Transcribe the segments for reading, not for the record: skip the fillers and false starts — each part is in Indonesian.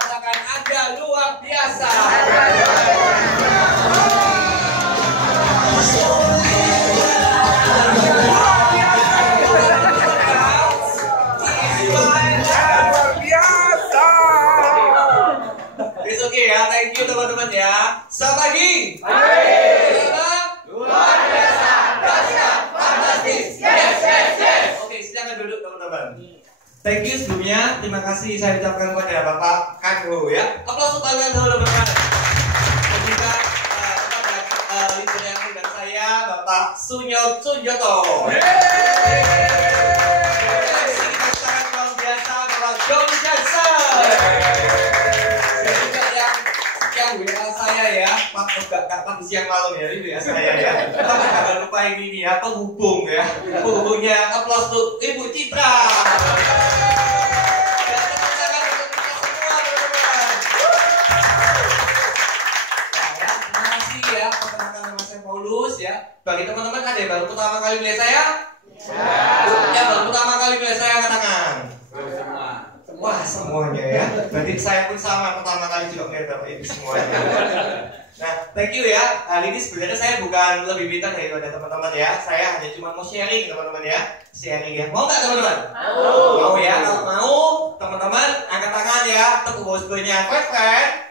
katakan Anda luar biasa. It's okay ya, thank you teman-teman ya. Selamat pagi. Luar biasa, dahsyat, fantastis. Yes, yes, yes. Oke, silakan duduk teman-teman. Thank you sebelumnya, terima kasih saya ucapkan kepada Bapak Kanggo ya. Aplaus untuk kalian dahulu teman-teman. Dan juga kepada leader yang undang saya, Bapak Sunyot Sunjoto. Kita sangat luar biasa, Bapak John Johnson. Dan juga yang WA saya ya, Pak enggak pagi siang malam ya, ini WA saya ya. Tapi jangan lupa ini ya, penghubung ya. Penghubungnya aplaus untuk Ibu Citra. Paulus ya. Bagi teman-teman ada yang baru pertama kali melihat saya? Ya. Yang baru pertama kali melihat saya angkat tangan. Semua. Wah, semuanya ya. Berarti saya pun sama pertama kali juga melihat Bapak Ibu semuanya. Nah, thank you ya. Hari ini sebenarnya saya bukan lebih pintar daripada teman-teman ya. Saya hanya cuma mau sharing teman-teman ya. Sharing ya. Mau nggak teman-teman? Mau ya. Kalau mau, teman-teman angkat tangan ya. Tepuk bosnya. Keren.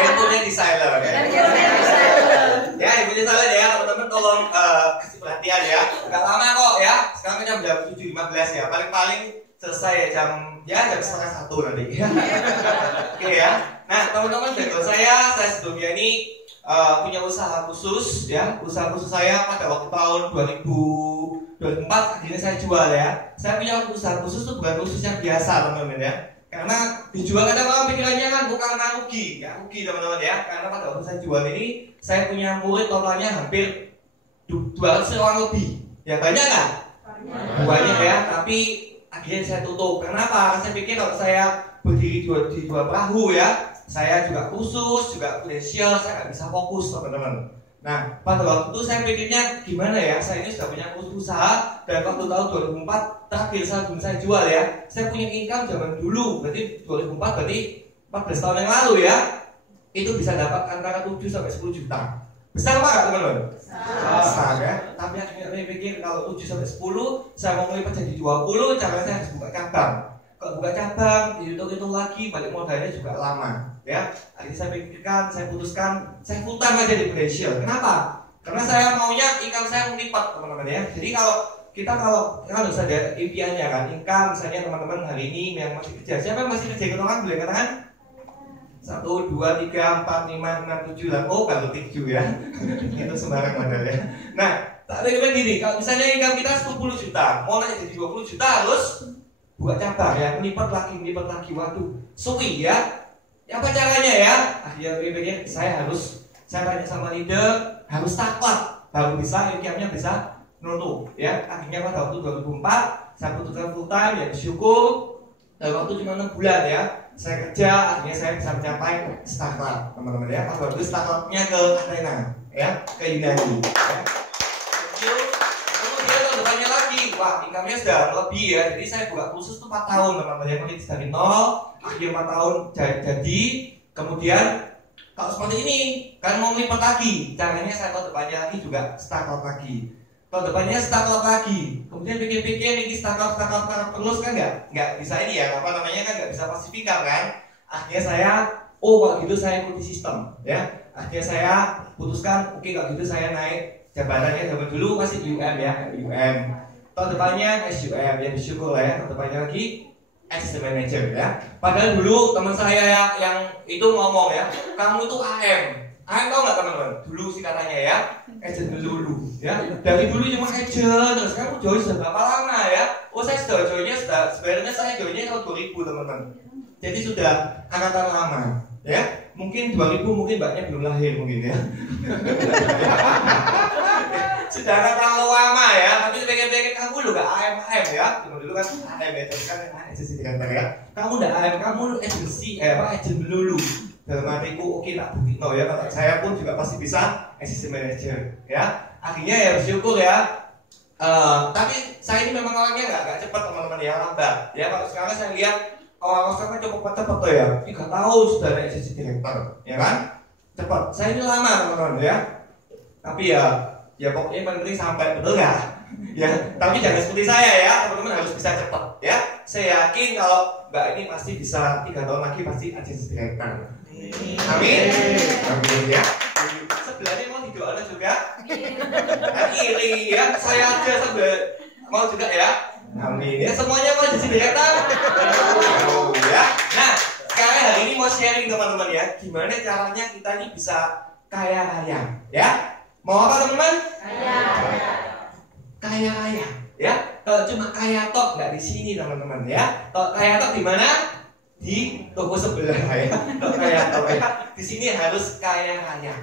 Handphonenya di silent ya, ibunya silent ya, teman-teman tolong kasih perhatian ya. Gak lama kok ya, sekarang jam 7.15 ya, paling-paling selesai ya jam setengah 1 nanti. Oke ya. Nah teman-teman, background saya sebelumnya ini punya usaha khusus ya. Usaha khusus saya pada waktu tahun 2004 akhirnya saya jual ya. Saya punya usaha khusus itu bukan khusus yang biasa teman-teman ya. Karena dijual kadang orang pikirannya kan bukan rugi, ya rugi teman-teman ya. Karena pada waktu saya jual ini, saya punya murid totalnya hampir 200 orang lebih. Ya banyak nggak? Banyak ya. Tapi akhirnya saya tutup. Kenapa? Saya pikir kalau saya berdiri di dua perahu ya, saya juga khusus, juga potensial, saya nggak bisa fokus teman-teman. Nah, pada waktu itu saya pikirnya gimana ya, saya ini sudah punya usaha dan waktu tahun 2004 terakhir saya jual ya, saya punya income zaman dulu, berarti 2004 berarti 14 tahun yang lalu ya, itu bisa dapat antara 7 sampai 10 juta. Besar apa nggak teman-teman? Besar ya, tapi akhirnya saya pikir kalau 7 sampai 10, saya mau melipat jadi 20, caranya saya harus buka cabang. Kalau buka cabang, dihitung-hitung lagi, balik modalnya juga lama ya. Akhirnya saya pikirkan, saya putuskan, saya full time aja di Prudential. Kenapa? Karena saya maunya income saya melipat teman-teman ya. Jadi kalau harus ada impiannya kan, income misalnya teman-teman hari ini yang masih kerja, siapa yang masih kerja hitungan boleh katakan? 1, 2, 3, 4, 5, 6, 7, 8, oh baru 7 ya. Itu sembarang modal ya. Nah, tak ada gini, kalau misalnya income kita 10 juta, mau naik jadi 20 juta harus buat cabang ya, melipat lagi, waduh, suwi ya. Apa caranya ya? Akhirnya saya tanya sama leader, harus taklat, baru bisa income-nya bisa nutup ya. Akhirnya pada waktu 2004, saya putuskan full time ya, bersyukur. Dan waktu cuma 6 bulan ya, saya kerja, akhirnya saya bisa mencapai startup teman-teman ya. Pada waktu startupnya ke Athena ya, ke Yunani ya. Wah, income-nya sudah lebih ya. Jadi saya buka khusus itu 4 tahun teman-teman ya. Mungkin dari nol, akhirnya 4 tahun jadi. Kemudian kalau seperti ini, kan mau lipat lagi. Caranya saya tahun depannya lagi juga startup lagi. Tahun depannya startup lagi. Kemudian pikir-pikir ini startup terus kan nggak bisa ini ya. Apa namanya kan nggak bisa pasifika kan. Akhirnya saya, kalau gitu saya ikuti sistem ya. Akhirnya saya putuskan, oke kalau gitu saya naik jabatannya. Zaman dulu masih UM ya, UM. Tahun depannya SUM, ya bersyukur lah ya. Tahun depannya lagi Assistant Manager ya. Padahal dulu teman saya yang itu ngomong ya, kamu itu AM. AM tau nggak teman-teman? Dulu sih katanya ya, agent dulu ya. Dari dulu cuma agent, terus kamu join sudah berapa lama ya? Oh saya sudah joinnya sebenarnya saya joinnya tahun 2000 teman-teman. Jadi sudah angkatan lama ya. Mungkin 2000 mungkin mbaknya belum lahir mungkin ya. Sudah angkatan lama ya, tapi pengen kamu lu gak AM ya. Dulu kan AM ya, tapi kan agensi di kantor ya. Kamu udah AM, kamu agensi agent dulu. Dalam artiku oke tak bukti no ya. Kalau saya pun juga pasti bisa assistant manager ya. Akhirnya ya bersyukur ya. Tapi saya ini memang orangnya nggak cepat teman-teman ya, lambat ya. Kalau sekarang saya lihat Orang sekarang cukup cepet tuh ya, 3 tahun sudah naik jadi direktur, ya kan? Cepat. Saya ini lama teman-teman ya. Tapi ya pokoknya penting sampai, betul nggak? Ya, tapi jangan seperti saya ya, teman-teman harus bisa cepat ya. Saya yakin kalau Mbak ini pasti bisa 3 tahun lagi pasti jadi direktur. Amin. Amin ya. Sebelahnya mau didoakan juga? Iri ya, saya aja sambil mau juga ya. Amin ya, semuanya mau jadi direktur. Ya. Nah, sekarang hari ini mau sharing teman-teman ya, gimana caranya kita ini bisa kaya raya ya. Mau apa teman-teman? Kaya raya ya. Kalau cuma kaya tok nggak di sini teman-teman ya. Kalau kaya tok di mana? Di toko sebelah ya. Kalau kaya tok ya. Di sini harus kaya raya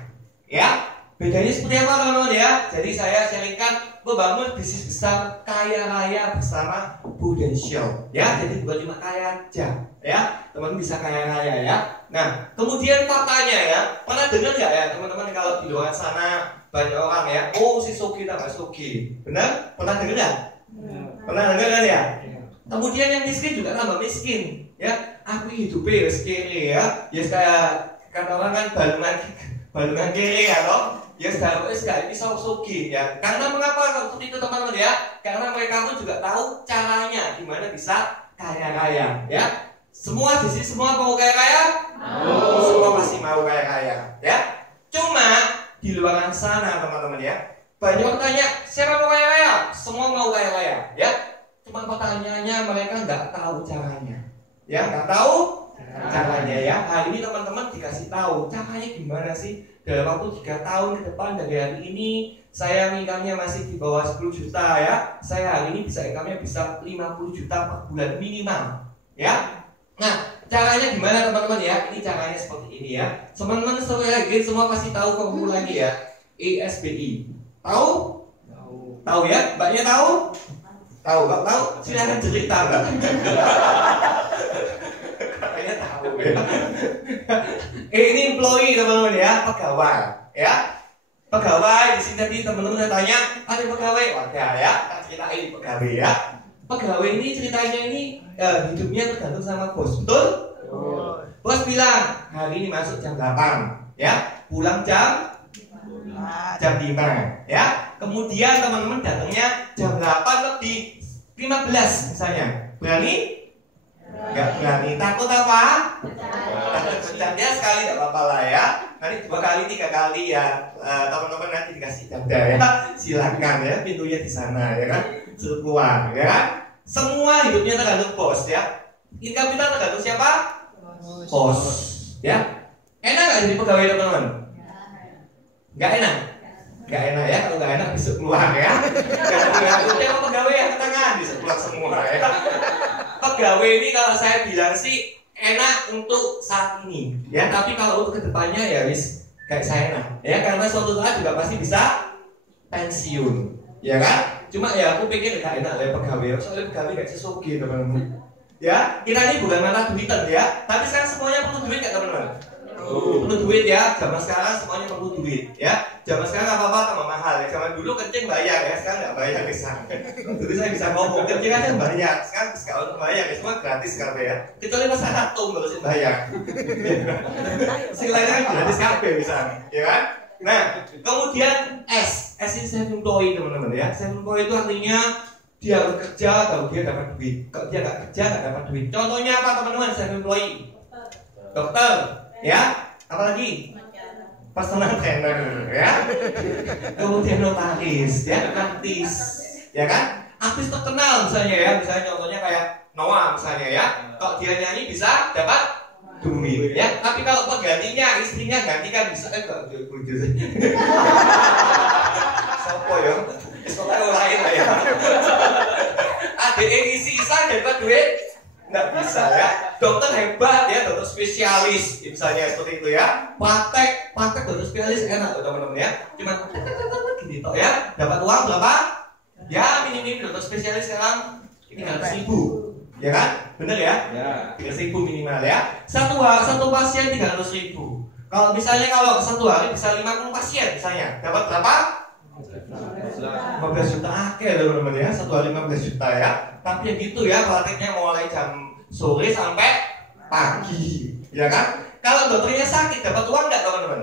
ya. Bedanya seperti apa teman-teman ya? Jadi saya sharingkan membangun bisnis besar kaya raya bersama Prudential ya. Jadi bukan cuma kaya aja ya, teman-teman bisa kaya raya ya. Nah, kemudian faktanya ya, pernah dengar nggak ya teman-teman kalau di luar sana banyak orang ya, oh si Sogi tambah Sogi, benar? Pernah dengar nggak? Pernah dengar kan ya? Kemudian yang miskin juga tambah miskin ya. Aku hidupnya ya sekere ya, ya kayak kata orang kan balungan kere ya toh. Ya sudah ini Sogi ya. Karena mengapa kalau seperti itu teman-teman ya? Karena mereka pun juga tahu caranya gimana bisa kaya raya ya. Semua di sini semua mau kaya raya? Semua pasti mau kaya raya ya. Cuma di luar sana teman-teman ya, banyak orang tanya siapa mau kaya raya? Semua mau kaya raya ya. Cuma pertanyaannya mereka nggak tahu caranya ya, nggak tahu caranya ya. Hari ini teman-teman dikasih tahu caranya gimana sih. Dalam waktu 3 tahun ke depan dari hari ini saya income-nya masih di bawah 10 juta ya. Saya hari ini bisa income-nya bisa 50 juta per bulan minimal ya. Nah, caranya gimana teman-teman ya? Ini caranya seperti ini ya. Teman-teman semua pasti tahu formulanya ya. ESBI. Tahu? Tahu ya? Mbaknya tahu? Tahu, Mbak tahu? Silahkan cerita, Mbak. Katanya tahu ya. Ini employee teman-teman ya, pegawai ya. Pegawai di sini tadi teman-teman tanya, ada pegawai? Wadah ya, tak ceritain pegawai ya. Pegawai ini ceritanya ini hidupnya tergantung sama bos, betul? Bos bilang hari ini masuk jam 8 ya, pulang jam 5 ya. Kemudian teman-teman datangnya jam 8 lebih 15 misalnya. Berani? Enggak berani. Takut apa? Takut pecat ya, sekali enggak apa-apa lah ya. Nanti 2 kali 3 kali ya, teman-teman nanti dikasih dada ya. Silakan ya, pintunya di sana ya kan. Suruh keluar ya kan. Semua hidupnya tergantung bos ya. Income kita tergantung siapa? Bos ya. Enak nggak jadi pegawai teman-teman? Nggak enak. Nggak enak ya, kalau nggak enak bisa keluar ya. Kalau pegawai yang ke tangan bisa keluar semua ya. Pegawai ini kalau saya bilang sih enak untuk saat ini ya, tapi kalau untuk kedepannya ya wis kayak saya enak ya, karena suatu saat juga pasti bisa pensiun ya kan. Cuma ya aku pikir gak enak ya pegawai, soalnya pegawai gak sesuki teman-teman ya. Kita ini bukan mata duitan ya, tapi sekarang semuanya perlu duit gak teman-teman? Perlu duit ya, zaman sekarang semuanya perlu duit ya. Zaman sekarang apa-apa tambah mahal ya. Zaman dulu kencing bayar ya, sekarang gak bayar ya. Dulu saya bisa ngomong, kencing aja bayar, sekarang sekarang bayar ya, semua gratis kabeh ya. Kecuali masa hatum harus bayar. Silanya kan gratis kabeh misalnya, ya kan? Nah, kemudian S ini self employed teman-teman ya. Self employed itu artinya dia bekerja kalau dia dapat duit. Kalau dia nggak kerja nggak dapat duit. Contohnya apa teman-teman self employed? Dokter, ya. Apalagi? Personal trainer, ya. Kemudian notaris, ya, artis, ya kan? Artis terkenal misalnya ya. Misalnya contohnya kayak Noah misalnya ya. Kalau dia nyanyi bisa dapat duit ya, tapi kalau penggantinya istrinya gantikan bisa enggak jujur sih. Sopo ya? Soalnya lain lah ya. Ada isi isa dapat duit nggak bisa ya. Dokter hebat ya, dokter spesialis misalnya seperti itu ya. Praktek dokter spesialis enak tuh teman-teman ya. Cuma gini toh ya, dapat uang berapa? Ya minim dokter spesialis sekarang 300.000. Ya kan? Bener ya? Ya. 300.000 minimal ya. Satu pasien 300.000. Kalau misalnya satu hari bisa 50 pasien misalnya, dapat berapa? 15 juta akeh teman-teman ya. Satu hari 15 juta ya. Tapi ya gitu ya, prakteknya mulai jam 10 sore sampai pagi, ya kan? Kalau dokternya sakit dapat uang nggak teman-teman?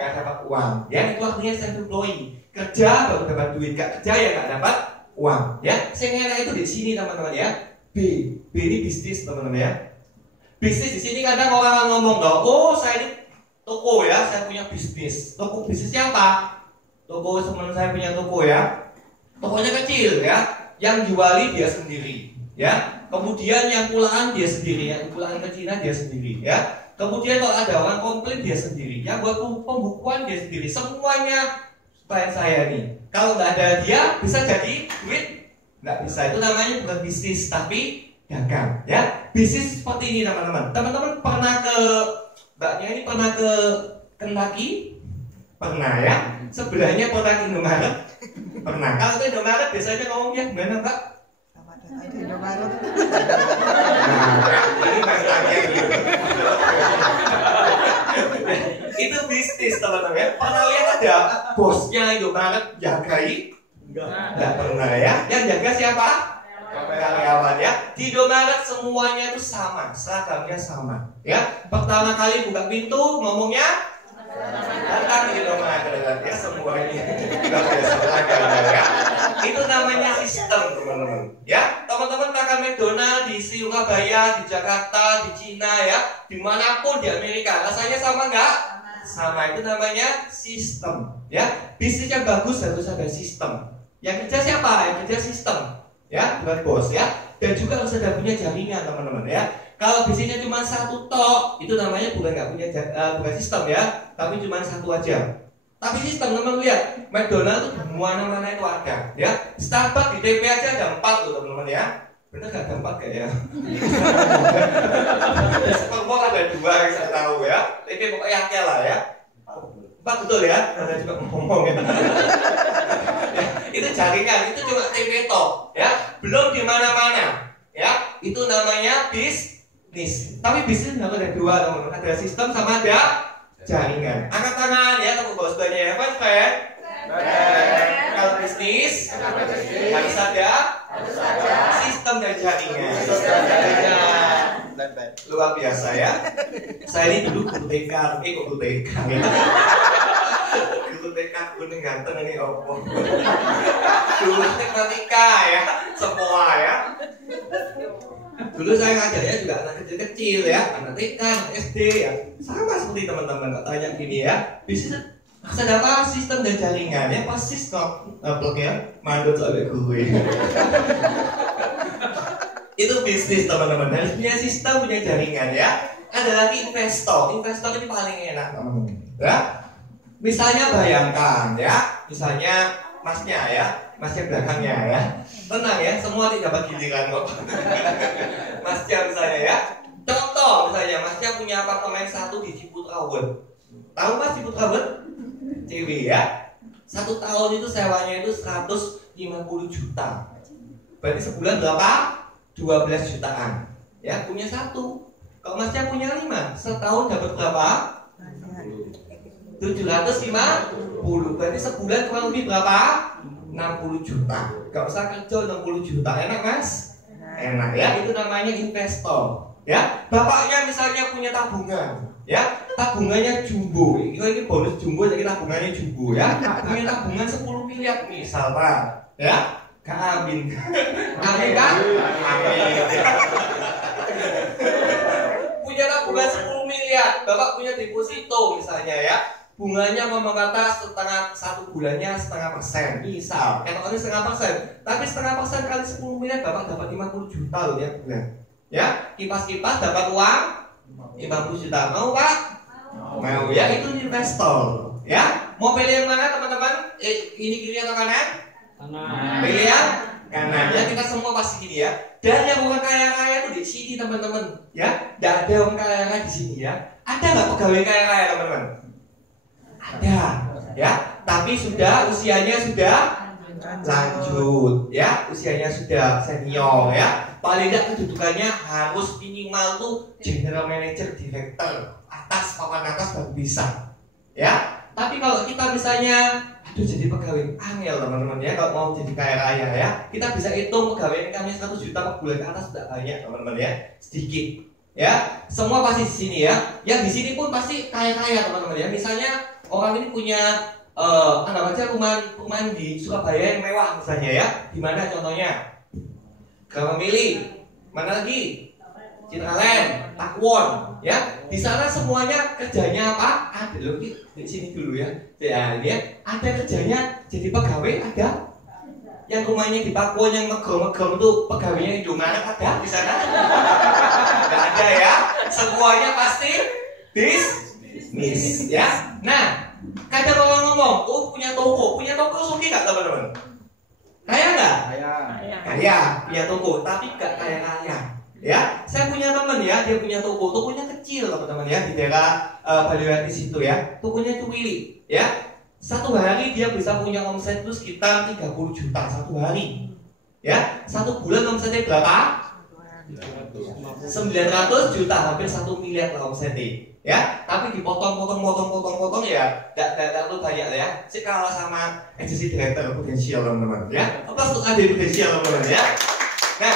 Nggak dapat uang. Ya itu artinya self employed. Kerja baru dapat duit, nggak kerja ya nggak dapat uang. Ya, saya enak itu di sini teman-teman ya. B ini bisnis teman-teman ya. Bisnis di sini kadang orang ngomong dong, oh saya ini toko ya, saya punya bisnis. Toko bisnisnya apa? Toko teman saya punya toko ya. Tokonya kecil ya, yang juali dia sendiri ya. Kemudian yang pulaan dia sendiri, yang pulaan ke Cina dia sendiri ya. Kemudian kalau ada orang komplain dia sendiri, yang buat pembukuan dia sendiri. Semuanya klien saya nih. Kalau nggak ada dia bisa jadi duit? Nggak bisa. Itu namanya bukan bisnis tapi dagang ya. Bisnis seperti ini teman-teman. Teman-teman pernah ke mbaknya ini pernah ke Kentucky? Pernah ya. Sebelahnya pernah ke Indomaret? Pernah. Kalau ke Indomaret biasanya ngomongnya gimana mbak? Indomaret. Nah, ini masalahnya gitu. Itu bisnis teman-teman ya. Pernah lihat ada bosnya Indomaret jagai? Enggak pernah ya. Yang jaga siapa? Karyawan ya. Di Indomaret semuanya itu sama, seragamnya sama ya. Pertama kali buka pintu ngomongnya datang di Indomaret ya, semuanya nggak biasa ya. Itu namanya sistem teman-teman ya. Teman-teman makan McDonald di Surabaya, di Jakarta, di Cina ya, dimanapun di Amerika rasanya sama nggak? Sama. Itu namanya sistem ya. Bisnis yang bagus harus ada sistem. Yang kerja siapa? Yang kerja sistem ya, bukan bos ya. Dan juga harus ada punya jaringan teman-teman ya. Kalau bisnisnya cuma satu tok, itu namanya bukan nggak punya bukan sistem ya, tapi cuma satu aja. Tapi sistem teman-teman lihat, McDonald tuh mana-mana itu ada ya. Starbucks di TP aja ada 4 loh teman-teman ya. Bener nggak ada 4 kayak ya? Superbowl ada 2 yang saya tahu ya. TP pokoknya akeh lah ya. 4 betul ya. Ada juga ngomong ya. Itu jaringan, itu cuma TP tok ya. Belum di mana-mana ya. Itu namanya bisnis. Tapi bisnis harus ada 2 teman-teman. Ada sistem sama ada jaringan. Angkat tangan ya, tepuk bawah sebelahnya ya, friend. Kalau bisnis harus ada sistem dan jaringan. Luar biasa ya. Saya ini dulu guru TK, guru TK ya. Guru TK kuning ganteng ini opo. Dulu matematika ya, semua ya. Dulu saya ngajarnya juga anak kecil-kecil ya, anak TK, anak SD ya. Sama seperti teman-teman kok tanya gini ya. Bisnis ada apa? Sistem dan jaringan ya. Pasti kok blog ya. Mandut sampai gue. Itu bisnis teman-teman. Harus punya sistem, punya jaringan ya. Ada lagi investor. Investor ini paling enak teman-teman. Ya. Misalnya bayangkan ya. Misalnya masnya ya. Masnya belakangnya ya. Tenang ya, semua tidak dapat giliran kok. Masnya misalnya ya. Contoh misalnya masnya punya apartemen 1 di Ciputra World. Tahu mas Ciputra World? CW ya. 1 tahun itu sewanya itu 150 juta. Berarti sebulan berapa? 12 jutaan. Ya, punya 1. Kalau masnya punya 5, setahun dapat berapa? 750. Berarti sebulan kurang lebih berapa? 60 juta. Gak usah kerja 60 juta. Enak mas? Enak ya. Itu namanya investor. Ya. Bapaknya misalnya punya tabungan. Ya. Tabungannya jumbo. Ini bonus jumbo jadi tabungannya jumbo ya. Punya tabungan 10 miliar misal pak. Ya. Kak Amin. Amin kan? Amin. Punya tabungan 10 miliar. Bapak punya deposito misalnya ya. Bunganya ngomong kata setengah 1 bulannya 0,5%. Misal, katakannya 0,5%. Tapi 0,5% kali 10 miliar Bapak dapat 50 juta loh ya bulan. Ya, kipas-kipas dapat uang 50 juta. Mau Pak? Mau ya, itu investor. Ya, mau pilih yang mana teman-teman? Ini kiri atau kanan? Kanan. Pilih yang kanan. Ya, kita semua pasti gini ya. Dan yang orang kaya-kaya itu di sini teman-teman. Ya, tidak ada orang kaya-kaya di sini ya. Ada nggak pegawai kaya-kaya teman-teman? Ada, ya. Tapi usianya sudah lanjut, ya. Usianya sudah senior, ya. Paling tidak kedudukannya harus minimal tuh general manager, director, atas papan atas baru bisa, ya. Tapi kalau kita misalnya Aduh, jadi pegawai angel teman-teman ya. Kalau mau jadi kaya raya ya, kita bisa hitung pegawai kami 100 juta per bulan ke atas sudah banyak teman-teman ya, sedikit ya. Semua pasti di sini ya. Yang di sini pun pasti kaya-kaya teman-teman ya. Misalnya orang ini punya rumah di Surabaya yang mewah misalnya ya. Di mana contohnya? Gramam Mili, mana lagi? Citraland, Takwon, ya. Di sana semuanya kerjanya apa? Ada loh, di sini dulu ya. Ya, ini ya. Ada kerjanya jadi pegawai, ada. Yang rumahnya di Takwon yang megong-megong itu pegawainya di mana ada di sana? Enggak ada ya. Semuanya pasti bisnis, ya. Nah, kadang orang ngomong, oh punya toko suki nggak teman-teman? Kaya nggak? Kaya, punya toko, tapi nggak kaya-kaya. Ya, saya punya teman ya, dia punya tokonya kecil teman-teman ya, di daerah Baliwati situ ya. Tokonya cuwili ya. Satu hari dia bisa punya omset itu sekitar 30 juta satu hari. Ya, satu bulan omsetnya berapa? 900 juta, hampir 1 miliar lah omsetnya. Ya, tapi dipotong ya, tidak terlalu banyak ya. Sih kalah sama agensi director potensial teman-teman ya. Apa untuk ada potensial teman-teman ya. Nah,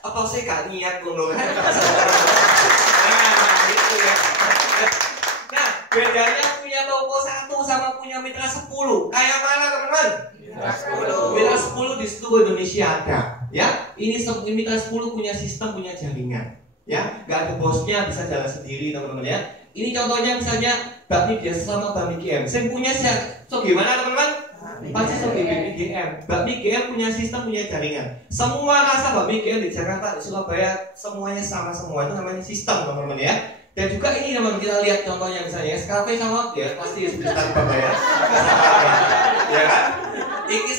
apa saya gak niat ngomong kan? Nah, itu ya. Nah, bedanya punya toko 1 sama punya mitra 10. Kayak mana teman-teman? Mitra 10 di seluruh Indonesia ada. Ya, ini mitra 10 punya sistem, punya jaringan. Ya, gak ada bosnya, bisa jalan sendiri teman-teman ya. Ini contohnya misalnya bakmi biasa sama bakmi GM. Saya punya so gimana teman-teman? Pasti so GM. Bakmi GM punya sistem, punya jaringan. Semua rasa bakmi GM di Jakarta, di Surabaya semuanya sama semua. Itu namanya sistem teman-teman ya. Dan juga ini teman-teman kita lihat contohnya misalnya SKP sama ya pasti sebentar Bapak ya. Ya kan? Ini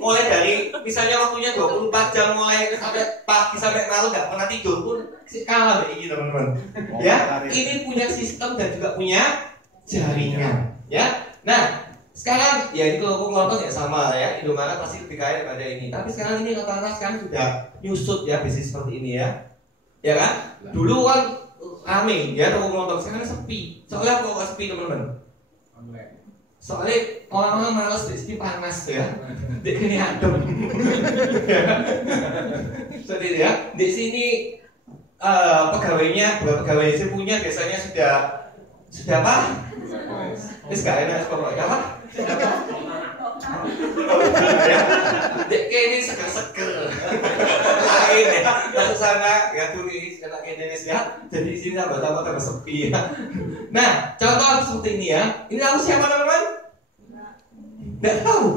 mulai dari misalnya waktunya 24 jam mulai sampai pagi sampai malam nggak pernah tidur pun kalah kayak gitu teman-teman. Ya, ini punya sistem dan juga punya jaringan. Ya, nah sekarang ya itu logo ya sama ya. Indomaret pasti lebih kaya daripada ini. Tapi sekarang ini rata-rata sekarang sudah nyusut ya bisnis seperti ini ya. Ya kan? Dulu kan rame ya toko kelontong, sekarang sepi. Soalnya kok sepi teman-teman? Soalnya orang-orang malas di sini panas ya, di sini adem. Seperti itu ya. Di sini pegawainya, bukan pegawai saya punya biasanya sudah apa? Ini gak enak pokoknya apa? Dek ini seger-seger. Lain ya. Masuk sana ya turis kena Indonesia. Jadi di sini tambah sepi ya. Nah, contoh seperti ini ya. Ini tahu siapa teman-teman? Nggak tahu.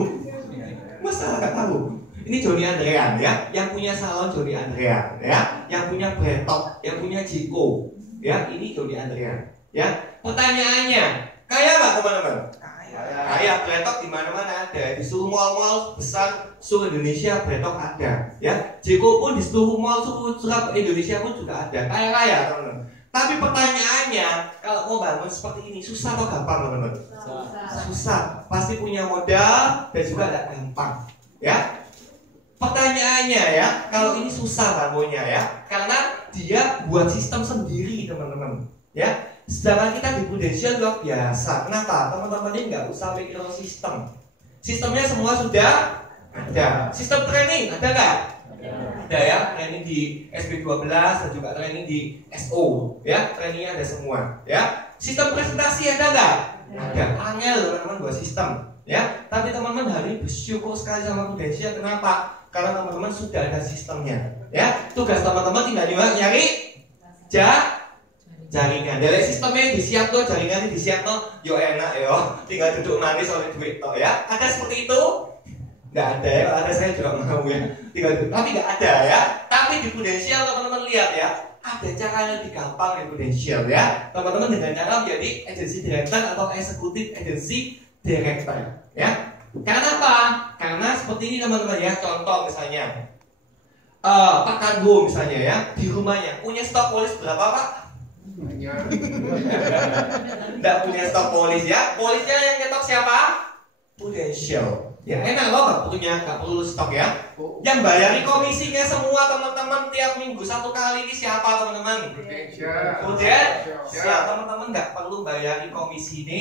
Masalah nggak tahu. Ini Joni Andrean ya, yang punya salon Joni Andrean ya, yang punya Bretok, yang punya Jiko ya. Ini Joni Andrean ya. Pertanyaannya, kaya nggak teman-teman? Kaya. Bretok di mana-mana ada. Di seluruh mall-mall besar seluruh Indonesia Bretok ada ya. Jiko pun di seluruh mall seluruh Indonesia pun juga ada. Kaya-kaya teman-teman. Tapi pertanyaannya, kalau mau bangun seperti ini susah atau gampang teman-teman? Susah. Pasti punya modal dan juga tidak gampang ya. Pertanyaannya ya, kalau ini susah bangunnya ya, karena dia buat sistem sendiri teman-teman ya. Sedangkan kita di Prudential luar biasa. Kenapa? Teman-teman ini nggak usah mikir sistem. Sistemnya semua sudah ada. Sistem training ada nggak? Ada ya. Training di SB12 dan juga training di SO ya. Trainingnya ada semua ya. Sistem presentasi ada nggak? Ada. Angel teman-teman buat sistem ya. Tapi teman-teman hari ini bersyukur sekali sama Prudential. Kenapa? Karena teman-teman sudah ada sistemnya ya. Tugas teman-teman tinggal nyari jaringan. Dari sistemnya disiap tuh, jaringannya disiap tuh, yo enak yo. Tinggal duduk manis oleh duit toh ya. Ada seperti itu? Nggak ada ya. Kalau ada saya juga mau ya. Tinggal duduk. Tapi nggak ada ya. Tapi di Prudential teman-teman lihat ya. Ada cara yang lebih gampang di Prudential ya. Teman-teman dengan cara menjadi agency director atau executive agency director ya. Karena apa? Karena seperti ini teman-teman ya. Contoh misalnya Pak Kanggo misalnya ya, di rumahnya punya stok polis berapa Pak? Tidak punya stok polis ya. Polisnya yang nyetok siapa? Prudential. Ya enak loh, nggak perlu stok ya. Yang bayari komisinya semua teman-teman tiap minggu 1 kali ini siapa teman-teman? teman-teman? Prudensial. Teman-teman nggak perlu bayari komisi ini,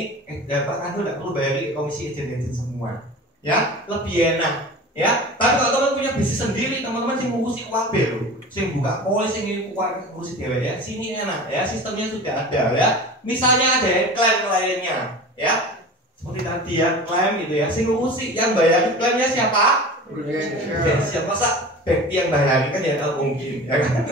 bahkan nggak perlu bayari komisi agent semua. Ya, lebih enak. Ya, tapi kalau teman punya bisnis sendiri, teman-teman sih ngurusi UAB loh, sih buka polis, yang ngurusi dewe ya. Sini enak ya, sistemnya sudah ada ya. Misalnya ada klaim kliennya, ya, seperti tadi ya klaim gitu ya. Sih ngurusi yang bayar klaimnya siapa? Siapa? Masa bank yang bayarin kan ya kalau mungkin, ya kan?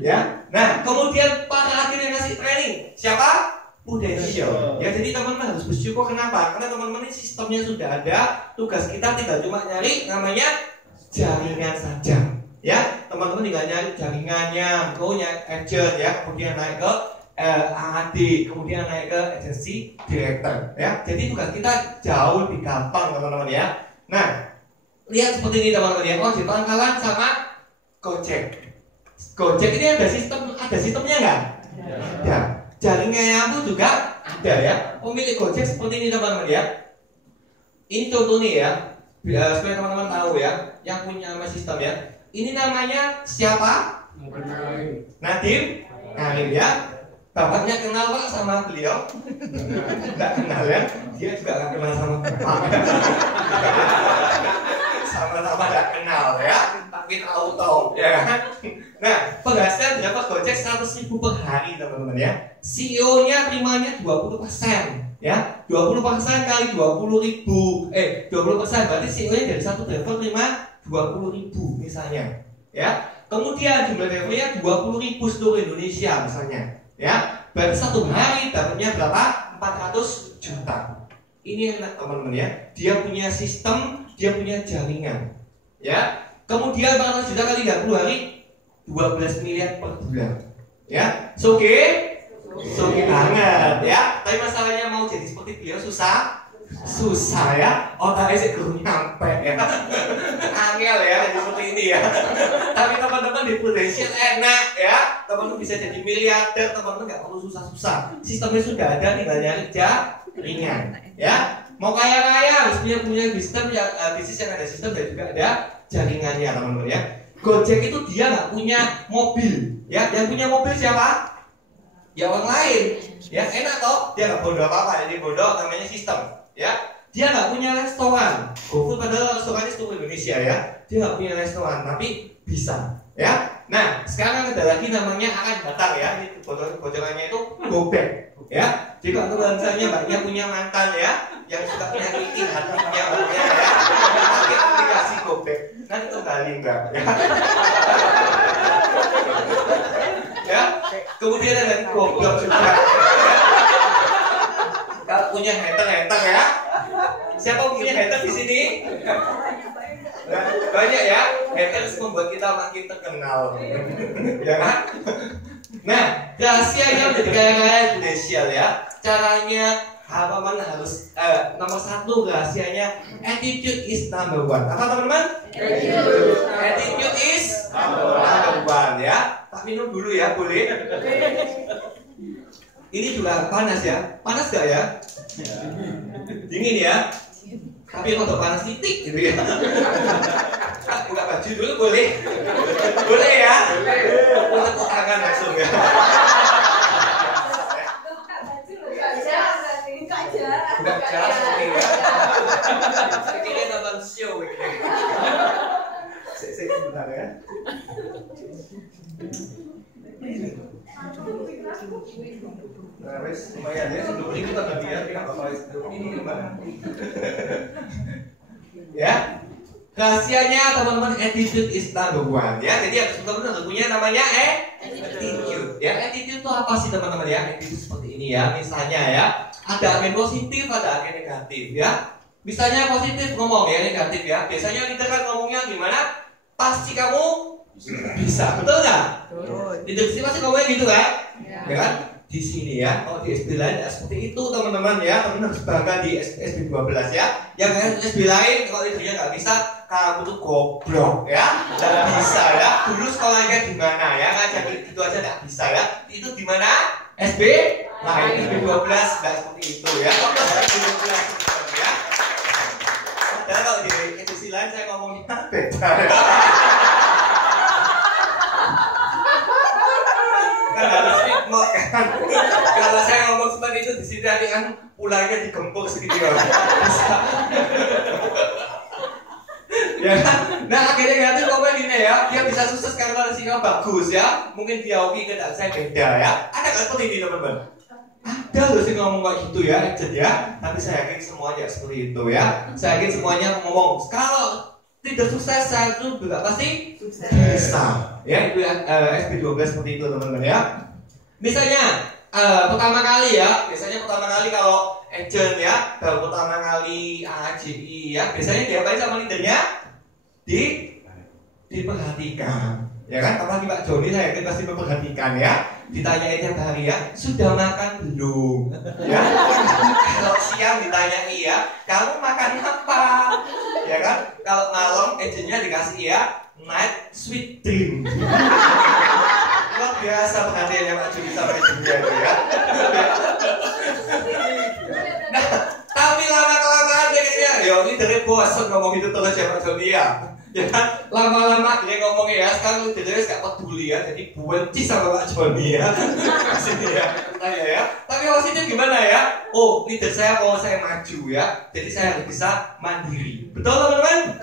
Ya. Nah, kemudian para agen yang ngasih training siapa? Prudensial. Ya, jadi teman-teman harus bersyukur. Kenapa? Karena teman-teman ini sistemnya sudah ada. Tugas kita tinggal cuma nyari namanya jaringan saja. Ya, teman-teman tinggal nyari jaringannya, punya agent ya, kemudian naik ke AAD, kemudian naik ke agency director. Ya, jadi tugas kita jauh lebih gampang teman-teman ya. Nah, lihat seperti ini teman-teman ya. Oh, di Pangkalan sama Gojek. Gojek ini ada sistemnya nggak? Ya. Jaringannya pun juga ada ya. Pemilik Gojek seperti ini teman-teman ya. Ini contoh nih ya, supaya teman-teman tahu ya, yang punya nama sistem ya. Ini namanya siapa? Nadim ya. Bapaknya kenal Pak sama beliau? Nggak kenal ya. Dia juga nggak kenal sama Bapak. Sama-sama nggak kenal ya. Tapi tahu ya kan. Nah, penghasilan berapa Gojek 100.000 per hari teman-teman ya. CEO-nya terimanya 20% ya. 20% kali 20.000. 20% berarti CEO-nya dari satu driver terima 20.000 misalnya. Ya. Kemudian jumlah drivernya 20.000 seluruh Indonesia misalnya. Ya. Berarti satu hari dapatnya berapa? 400 juta. Ini enak teman-teman ya. Dia punya sistem, dia punya jaringan. Ya. Kemudian 400 juta kali 30 hari 12 miliar per bulan. Ya, oke banget ya. Tapi masalahnya mau jadi seperti beliau susah ya. Otaknya sih belum nyampe ya. Angel ya jadi seperti ini ya. Tapi teman-teman di Prudensial enak ya. Teman-teman bisa jadi miliarder, teman-teman nggak perlu susah-susah. Sistemnya sudah ada, tinggal nyari jaringan ya. Mau kaya-kaya harus punya sistem yang bisnis yang ada sistem dan juga ada jaringannya teman-teman ya. Gojek itu dia nggak punya mobil, ya. Yang punya mobil siapa? Ya orang lain. Ya enak toh. Dia nggak bodoh apa-apa. Jadi bodoh namanya sistem, ya. Dia nggak punya restoran. GoFood padahal restorannya seluruh Indonesia ya. Dia nggak punya restoran, tapi bisa, ya. Nah sekarang ada lagi namanya akan datang ya. Ini bocorannya itu Gobek, ya. Jadi kalau misalnya mbaknya punya mantan ya, yang suka nyakitin hatinya mbaknya ya, pakai aplikasi Gobek. Nanti kembali enggak ya. Ya. Kemudian ada goblok juga. Kalau punya hater ya. Siapa punya hater di sini? Banyak ya. Haters membuat kita makin terkenal. Ya kan? Nah, rahasianya menjadi kaya-kaya Prudensial ya. Caranya teman-teman harus nomor 1 rahasianya attitude is number 1. Apa teman-teman? Attitude is number 1 ya. Tak minum dulu ya, boleh? Ini juga panas ya. Panas gak ya? Dingin ya. Tapi untuk panas titik gitu ya. Buka baju dulu boleh? Boleh ya? Untuk tangan langsung ya. Enggak jelas seperti ya. Ini nonton show ini. Sebentar ya. Nah, wes lumayan ya, sebelum ini kita ganti ya, tidak apa-apa ini gimana? Ya. Rahasianya teman-teman attitude is number 1 ya. Jadi harus teman-teman punya namanya attitude. Ya, attitude itu apa sih teman-teman ya? Attitude seperti ini ya. Misalnya ya, ada agen positif, ada agen negatif ya. Misalnya positif ngomong ya, negatif ya. Biasanya kita kan ngomongnya gimana? Pasti kamu bisa, betul nggak? Di deskripsi pasti ngomongnya gitu kan? Ya kan? Di sini ya, kalau di SB lain ya seperti itu teman-teman ya. Teman-teman harus bangga di SB 12 ya. Yang SB lain kalau itu nggak bisa, kamu tuh goblok ya, nggak bisa ya. Dulu sekolahnya di mana ya? Ngajar gitu aja nggak bisa ya. Itu di mana? SB lain, SB 12 nggak seperti itu ya. SB 12 ya. Padahal kalau di edisi lain saya ngomongnya beda. kan harus speed mode kan. Kalau saya ngomong seperti itu di sini nanti kan pulangnya digempur segitu ya. Ya kan? Nah akhirnya ganti komen ini ya, dia bisa sukses karena resikonya bagus ya. Mungkin dia oke dan saya beda ya. Ada nggak seperti ini teman-teman? Ada loh sih ngomong kayak gitu ya, agent ya. Tapi saya yakin semuanya seperti itu ya. Saya yakin semuanya ngomong kalau tidak sukses saya itu juga pasti bisa. Ya itu ya SP12 seperti itu teman-teman ya. Misalnya pertama kali ya, biasanya pertama kali kalau agent ya, baru pertama kali AJI ya, biasanya diapain sama leadernya? Diperhatikan, ya kan? Apalagi Pak Joni saya yakin pasti memperhatikan ya. Ditanyain tiap hari ya, sudah makan belum? Ya, kalau siang ditanyai ya, kamu makan apa? Ya kan? Kalau malam agentnya dikasih ya, night sweet dream. Luar biasa perhatiannya Pak Joni sama agentnya itu ya. Nah, tapi lama-kelamaan kayaknya, ya ini dari bosan ngomong itu terus ya Pak Joni ya. Ya kan, lama-lama dia ngomongnya ya, sekarang udah jelas gak peduli ya, jadi benci sama Pak Joni ya. Sini ya, tanya ya. Tapi maksudnya gimana ya? Oh, leader saya mau saya maju ya, jadi saya harus bisa mandiri. Betul teman-teman?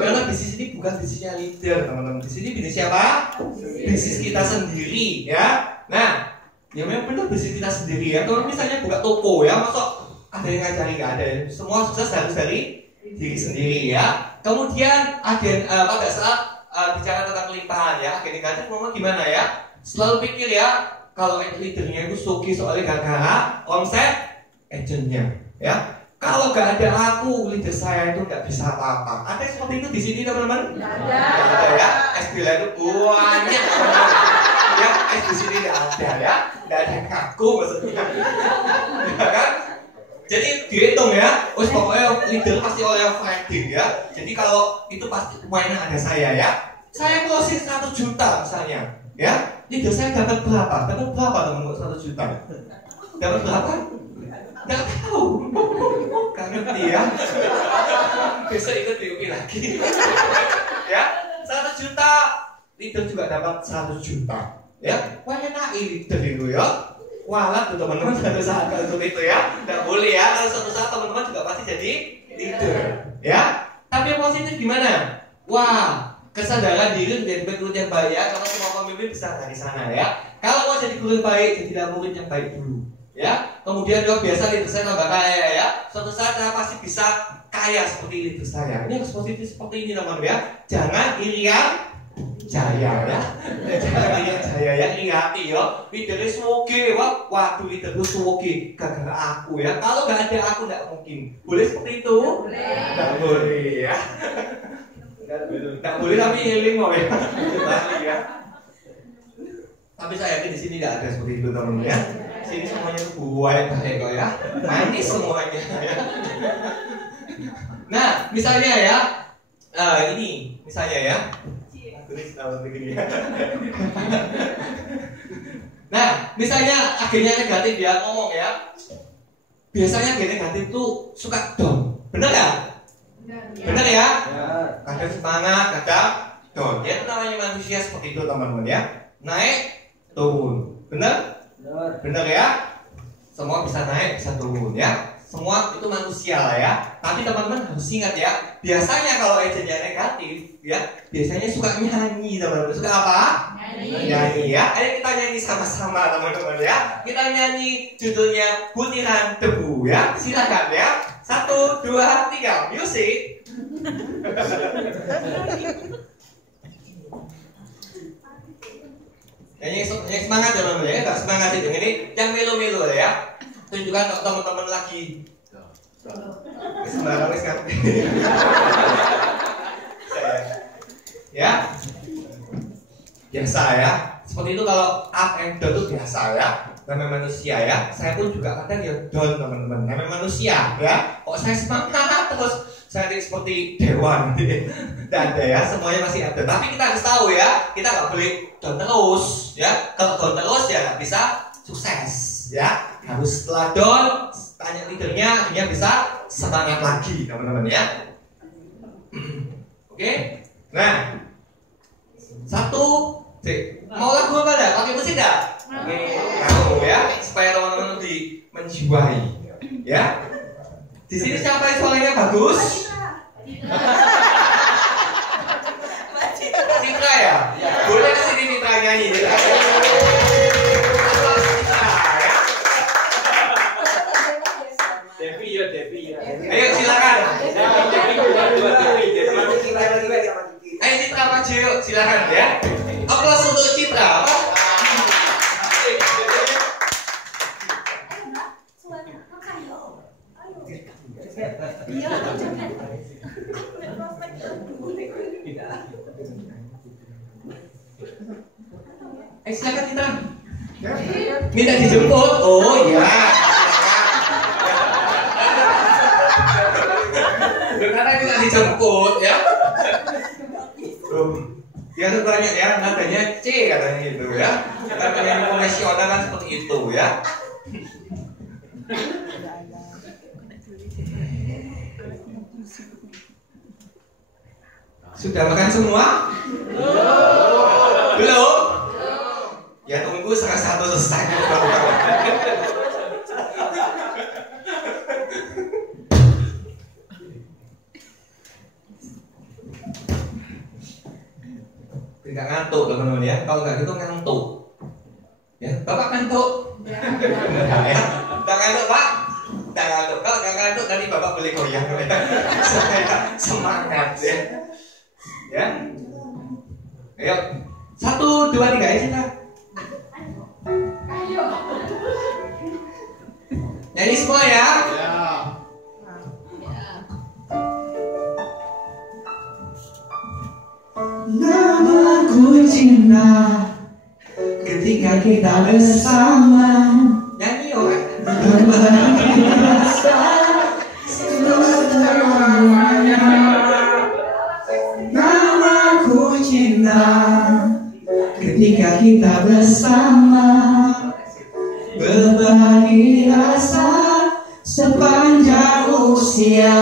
Karena bisnis ini bukan bisnisnya leader teman-teman. Di sini bisnis siapa? Bisnis kita sendiri ya. Nah, ya memang benar bisnis kita sendiri ya. Kalau misalnya buka toko ya, masuk ada yang ngajari nggak ada. Semua sukses harus dari diri sendiri ya. Kemudian pada saat bicara tentang kelimpahan ya, agen negatif ngomong gimana ya? Selalu pikir ya, kalau leadernya itu suki soalnya gara-gara omset agentnya ya. Kalau gak ada aku, leader saya itu gak bisa apa-apa. Ada seperti itu di sini teman-teman? Gak ada ya. SBL itu banyak ya, di sini gak ada ya. Gak ada yang kaku maksudnya. Ya kan? Jadi dihitung ya, pokoknya leader pasti oleh fighting ya. Jadi kalau itu pasti mainnya ada saya ya. Saya closing 1 juta misalnya, ya. Leader saya dapat berapa? Dapat berapa teman-teman 1 juta? Dapat berapa? Nggak tahu. Gak ngerti ya. Besok ikut DUP lagi. Ya, 1 juta. Leader juga dapat 1 juta. Ya, wah enak leader itu ya. Walat tuh teman-teman suatu saat kalau seperti itu ya, nggak boleh ya. Kalau suatu saat teman-teman juga pasti jadi leader, ya. Tapi yang positif gimana? Wah, kesadaran diri menjadi guru yang baik ya. Kalau semua pemimpin bisa dari sana ya. Kalau mau jadi guru yang baik, jadilah murid yang baik dulu, ya. Kemudian juga biasa leader saya tambah kaya ya. Suatu saat saya pasti bisa kaya seperti leader saya. Ini harus positif seperti ini teman-teman ya. Jangan irian jaya ya, jangan irian jaya ya. Ingat ya, leadernya suwoge, waduh leaderku suwoge gara-gara aku ya. Kalau nggak ada aku nggak mungkin. Boleh seperti itu? Nggak boleh ya. Nggak boleh tapi healing mau ya. Ya. Tapi saya yakin di sini nggak ada seperti itu teman-teman ya. Sini semuanya buah yang baik kok ya, manis semuanya ya. Nah misalnya ya, ini misalnya ya. Nah, misalnya agennya negatif ya ngomong ya. Biasanya agen negatif tuh suka down, bener ya? Bener ya? Kadang semangat, kadang down. Ya itu namanya manusia seperti itu teman-teman ya. Naik, turun, bener? Bener ya? Semua bisa naik, bisa turun ya. Semua itu manusia lah ya. Tapi teman-teman harus ingat ya, biasanya kalau agennya negatif ya, biasanya suka nyanyi teman-teman. Suka apa? Nyanyi ya. Ayo kita nyanyi sama-sama teman-teman ya. Kita nyanyi judulnya Butiran Debu ya. Silakan ya. 1, 2, 3, music. Nyanyi semangat teman-teman ya. Enggak semangat sih ini yang melo-melo ya. Tunjukkan untuk teman-teman lagi. Sembarang wis kan. Ya. Biasa ya. Seperti itu kalau up and down itu biasa ya. Namanya manusia ya. Saya pun juga kadang ya down teman-teman. Namanya manusia ya. Kok saya semangat terus saya seperti dewa gitu. Tidak ada ya. Semuanya masih ada. Tapi kita harus tahu ya. Kita nggak boleh down terus ya. Kalau down terus ya nggak bisa sukses ya. Harus setelah down, tanya leadernya, akhirnya bisa semangat lagi teman-teman ya. Oke. Nah, 1, Mau lagu apa dah? Pakai musik dah? Mau ya, supaya teman-teman lebih menjiwai. Ya. Di sini siapa yang suaranya bagus? Citra ya? Boleh kesini Citra nyanyi. Devi ya. Ayo silakan. Devi. Ayo Citra maju yuk, silakan ya. Aplaus untuk Citra. Silakan Citra. Minta dijemput. Oh iya. Karena minta dijemput ya. Ya banyak ya, nadanya C katanya gitu ya. Namanya profesional kan seperti itu ya. Sudah makan semua? Belum? Ya tunggu setengah satu selesai. Tidak ngantuk teman-teman ya. Kalau nggak gitu ngantuk. Ya, Bapak ngantuk. Ya. Nggak ngantuk Pak. Nggak ngantuk. Kalau nggak ngantuk nanti Bapak boleh goyang ya. Supaya semangat ya. Ya. Ayo. 1, 2, 3 ya Citra. Nyanyi semua ya. Namaku cinta ketika kita bersama. Nyanyi orang. Berbagi rasa selamanya. Namaku cinta ketika kita bersama. Berbagi rasa sepanjang usia.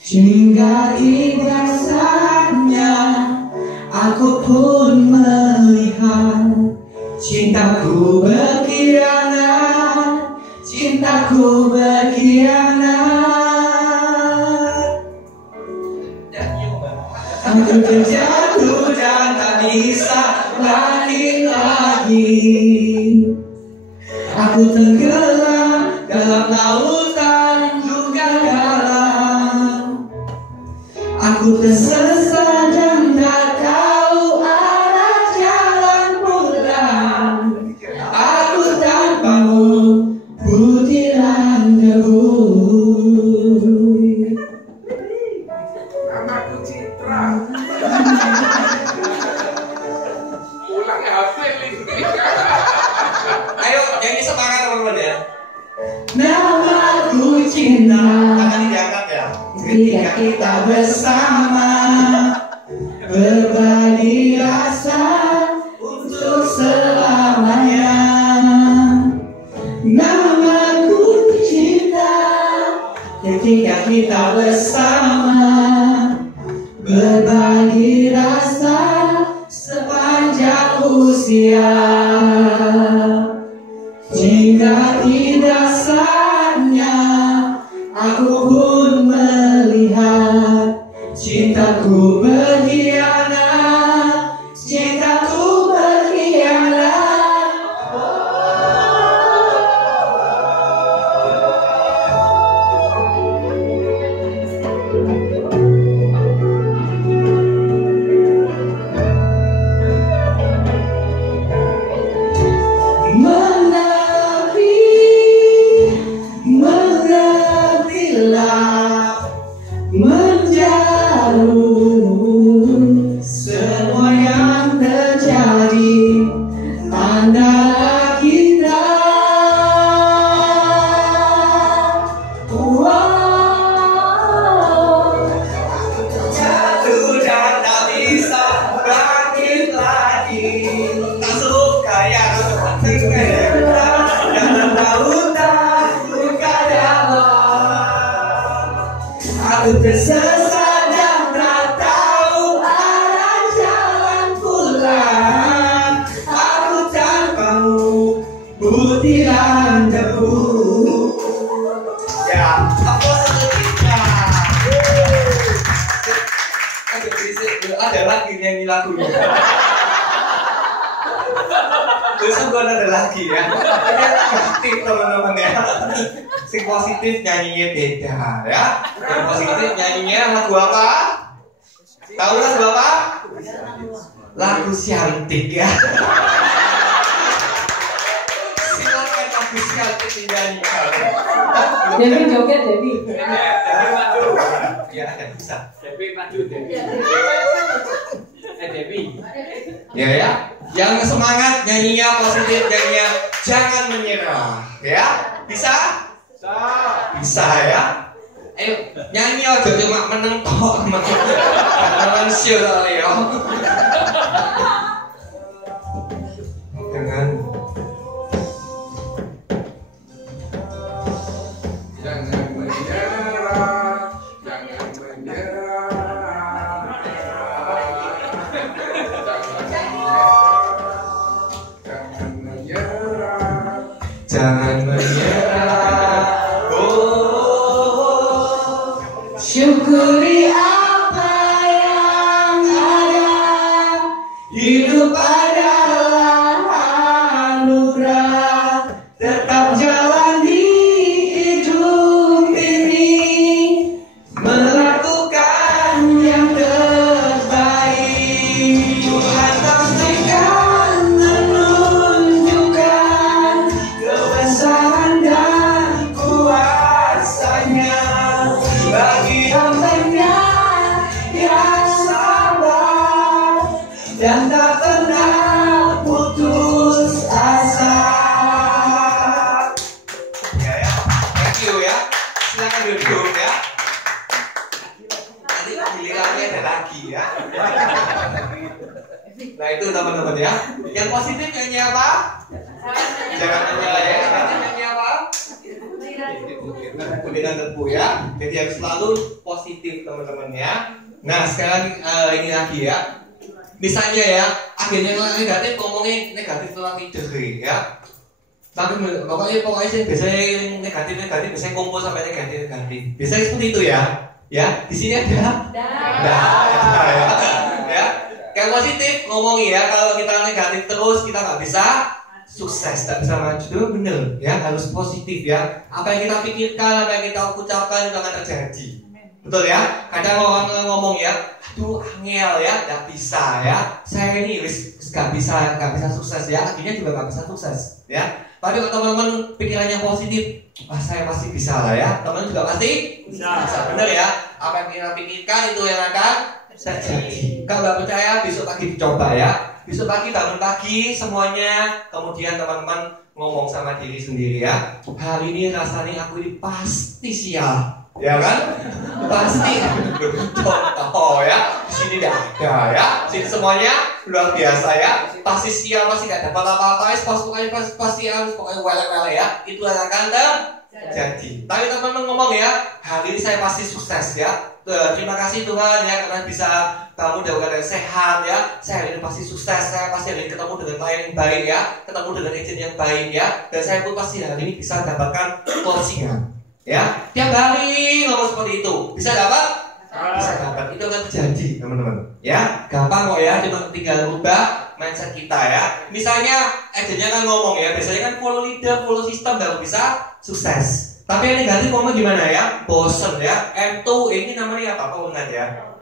Hingga rasanya aku pun melihat cintaku berkhianat, cintaku berkhianat. Aku terjatuh dan tak bisa balik lagi. Aku tenggelam dalam lautan duka dalam. Aku tersesat dan tak tahu arah jalan pulang. Aku tanpamu butiran debu. Namaku Citra. Pulang hasil ini. Ayo nyanyi semangat teman-teman ya. Namaku cinta Tangan diangkat ya. ketika kita bersama. Berbagi rasa untuk selamanya. Namaku cinta ketika kita bersama. Berbagi rasa sepanjang usia. Jika tidak saatnya aku pun melihat cintaku berkhianat, cintaku berkhianat. Mengertilah, menjauh semua yang terjadi antara kita. Jatuh dan tak bisa bangkit lagi. Tak suka yang dalam lautan luka dalam. Aku tersesat dan tak tahu arah jalan Besok gua ada lagi ya. Ini negatif teman-teman ya. Si positif nyanyinya beda ya. Yang positif nyanyinya lagu apa? Tahu lagu apa? Lagu Syantik ya. Silakan lagu Syantik dinyanyikan. Dewi joget, Dewi. Dewi maju. Ya, bisa. Dewi maju, Dewi. Dewi. Ya. Yang semangat nyanyinya positif nyanyinya jangan menyerah. Ya, bisa? Bisa ya. Ayo nyanyi aja cuma meneng tok teman sih kali ya. Jangan menyerah, jangan menyerah. Jangan menyerah. jangan menyerah. Syukuri apa yang ada. Hidup adalah anugerah. Tetap jalani hidup ini, melakukan yang terbaik. Tuhan pastikan menunjukkan kebesaran dan kuasanya bagi hambanya yang sabar dan tak pernah putus asa. Ya. Thank you ya. Silakan duduk ya. Nanti gilirannya ada lagi ya. Nah itu teman-teman ya. Yang positif nyanyi apa? Jangan menyerah ya. Nanti nyanyi apa? Kemudian tebu ya. Jadi harus selalu positif teman-teman ya. Nah sekarang ini lagi ya. Misalnya ya, akhirnya negatif ngomongin negatif tentang ide ya. Tapi pokoknya sih biasanya negatif biasanya kumpul sampai negatif. Biasanya seperti itu ya. Ya, di sini ada. Ya. Yang positif ngomongin ya, kalau kita negatif terus kita nggak bisa sukses, tak bisa maju, bener ya, harus positif ya. Apa yang kita pikirkan, apa yang kita ucapkan itu akan terjadi. Betul ya? Kadang orang ngomong ya, aduh angel ya, nggak bisa ya. Saya ini nggak bisa sukses ya. Akhirnya juga nggak bisa sukses ya. Tapi kalau teman-teman pikirannya positif, wah saya pasti bisa lah ya. Teman juga pasti bisa. Bener ya? Apa yang kita pikirkan itu yang akan terjadi. Kalau nggak percaya, besok pagi dicoba ya. Besok pagi bangun pagi semuanya, kemudian teman-teman ngomong sama diri sendiri ya. Hari ini rasanya aku ini pasti sial. Ya kan? Pasti. Contoh ya, di sini tidak ada ya. Sini semuanya luar biasa ya. Pasti sial, pasti nggak dapat apa-apa. Pasti harus pokoknya welek-welek ya. Itu akan terjadi. Tapi teman-teman ngomong ya, hari ini saya pasti sukses ya. Terima kasih Tuhan ya karena bisa kamu dalam keadaan sehat ya. Saya hari ini pasti sukses. Saya pasti hari ini ketemu dengan klien yang baik ya, ketemu dengan agent yang baik ya. Dan saya pun pasti hari ini bisa dapatkan closingan. Ya, tiap hari ngomong seperti itu bisa dapat, itu akan terjadi teman-teman. Ya, gampang kok ya, cuma tinggal rubah mindset kita ya. Misalnya agennya kan ngomong ya, biasanya kan follow leader, follow system baru bisa sukses. Tapi yang negatif ngomong gimana ya? Bosen ya. M2 ini namanya apa? Powernet ya.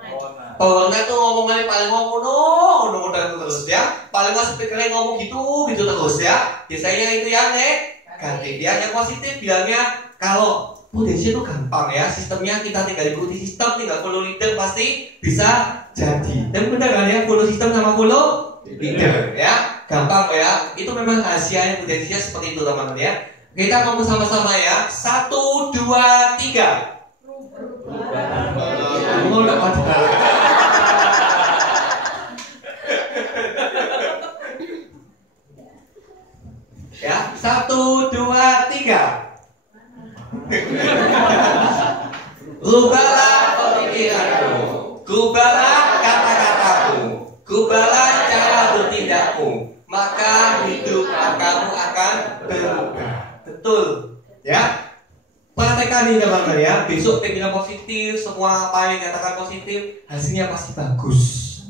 Powernet tuh ngomongannya paling ngomong terus ya. Paling nggak speakernya ngomong gitu terus ya. Biasanya itu yang negatif ya. Yang positif bilangnya kalau potensi itu gampang ya, sistemnya kita tinggal ikuti sistem, tinggal follow leader pasti bisa jadi. Dan benar kan ya, follow sistem sama follow leader ya, gampang ya. Itu memang rahasianya potensinya seperti itu teman-teman ya. Kita ngomong sama-sama ya, 1, 2, 3. Ya, 1, 2, 3. Rubahlah pemikiranmu, rubahlah kata-katamu, rubahlah cara bertindakmu, maka hidup kamu akan berubah. Betul, ya. Praktekkan ini teman-teman ya. Besok pikiran positif, semua apa yang dikatakan positif, hasilnya pasti bagus,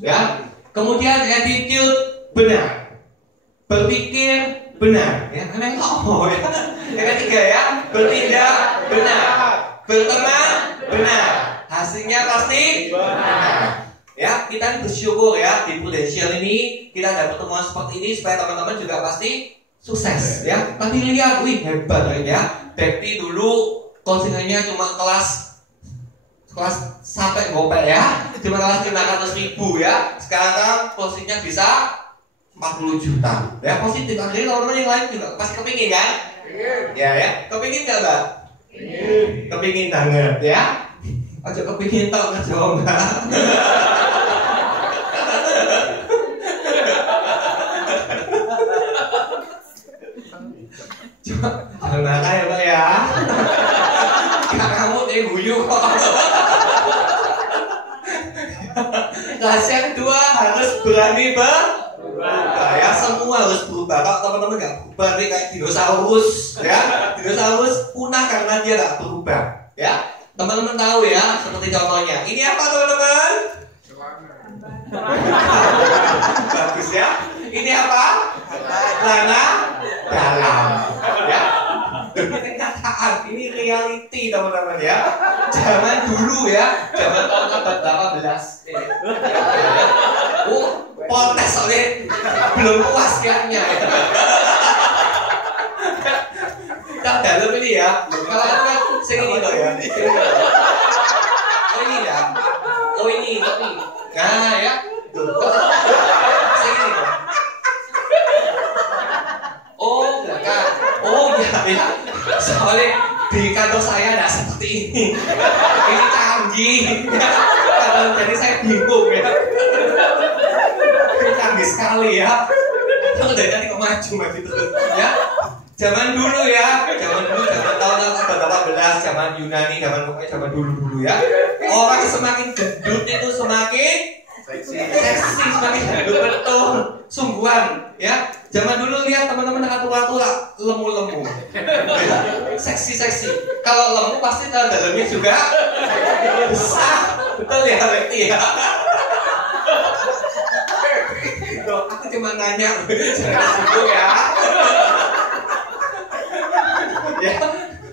ya. Kemudian attitude benar. berpikir benar. Ya, memang ngomong ya. Yang ketiga ya, bertindak benar. Berteman benar. Hasilnya pasti benar. Ya, kita bersyukur ya di Prudential ini kita ada pertemuan seperti ini supaya teman-teman juga pasti sukses ya. Tapi lihat, wih hebat ya. Bekti dulu konsingannya cuma kelas sampai gopek ya, cuma kelas 500.000 ya. Sekarang posisinya bisa 40 juta ya, positif. Jadi teman-teman yang lain juga pasti kepingin kan? Ya, kepingin nggak Mbak? Kepingin banget ya. Aja kepingin tau ngejawab Mbak. Jangan marah ya Mbak ya. Kamu guyu kok. Rahasia yang kedua harus berani berubah ya, semua harus berubah. Kalau teman-teman nggak berubah nih kayak dinosaurus ya, dinosaurus punah karena dia nggak berubah ya. Teman-teman tahu ya, seperti contohnya ini apa teman-teman? Bagus ya. Ini apa? Celana dalam ya. Ini kenyataan, ini reality teman-teman ya. Zaman dulu ya, zaman tahun abad 18 ini. Protes soalnya belum puas kayaknya ya. Kita dalam ini ya. Kalau kan sing ini loh ya. Oh ini ya. Oh ini. Nah ya. Tuh. Sing ini loh. Oh enggak. Oh ya. Soalnya di kantor saya tidak seperti ini. Ini canggih. Jadi saya bingung ya. Ini canggih sekali ya. Kalau dari tadi kok maju terus ya. Zaman dulu ya, zaman tahun abad 18, zaman Yunani, zaman dulu ya. Orang semakin gendut itu semakin seksi, semakin gendut betul, sungguhan ya. Zaman dulu lihat teman-teman tua-tua lemu-lemu, seksi. Kalau lemu pasti dalamnya juga besar, betul ya Bekti ya. Aku cuma nanya, jangan sibuk ya. Ya,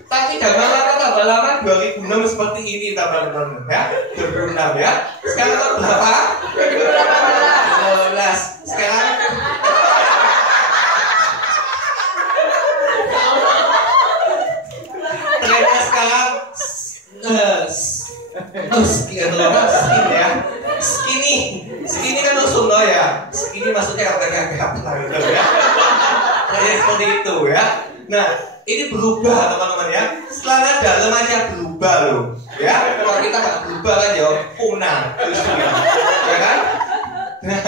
tapi zaman lama 2006 seperti ini teman-teman ya, 2006 ya. Sekarang tahun berapa? 2018. Sekarang trennya sekarang skinny kan langsung loh ya. Skinny maksudnya agak apa gitu ya. Kayak seperti itu ya. Nah, ini berubah teman-teman ya. Celana dalam aja berubah loh ya. Kalau kita nggak berubah kan ya punah, ya kan? Nah,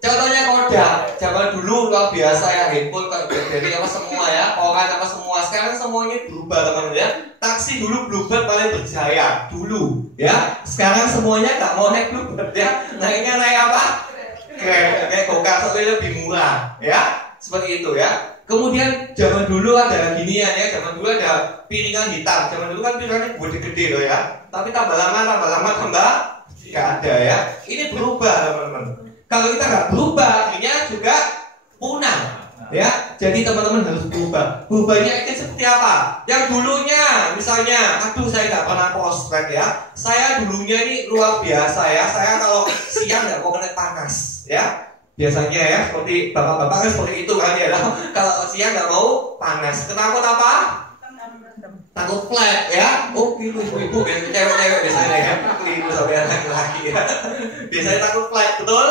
contohnya Kodak. Zaman dulu luar biasa ya, handphone jadi apa semua ya, koran apa semua. Sekarang semuanya berubah teman-teman ya. Taksi dulu Bluebird paling berjaya dulu ya. Sekarang semuanya nggak mau naik Bluebird ya. Naiknya naik apa? Kayak Gokar soalnya lebih murah ya. Seperti itu ya. Kemudian zaman dulu ada ginian ya, zaman dulu ada piringan hitam. Zaman dulu kan piringannya gede-gede loh ya. Tapi tambah lama nggak ada ya. Ini berubah teman-teman. Kalau kita nggak berubah, akhirnya juga punah ya. Jadi teman-teman harus berubah. Berubahnya itu seperti apa? Yang dulunya misalnya, aduh saya nggak pernah prospek ya. Saya dulunya ini luar biasa ya. Saya kalau siang nggak mau kena panas ya. Biasanya ya, seperti bapak-bapak kan seperti itu kan ya. Kalau siang nggak mau panas, kenapa apa? Takut flat ya. Oh, ibu-ibu biasanya cewek-cewek biasanya ya. Ibu sampai laki-laki ya. Biasanya takut flat, betul?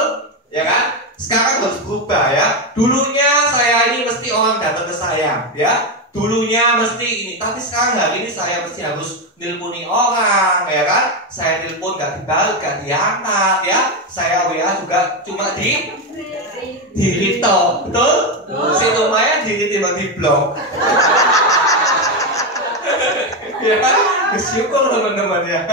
Ya kan? Sekarang harus berubah ya. Dulunya saya ini mesti orang datang ke saya ya. Dulunya mesti ini, tapi sekarang hari ini saya mesti harus nelponi orang ya kan. Saya telepon gak dibalik, gak diangkat ya. Saya WA juga cuma di read-to, betul? Si lumayan tiba-tiba di blok. Ya kan? Bersyukur teman-teman ya.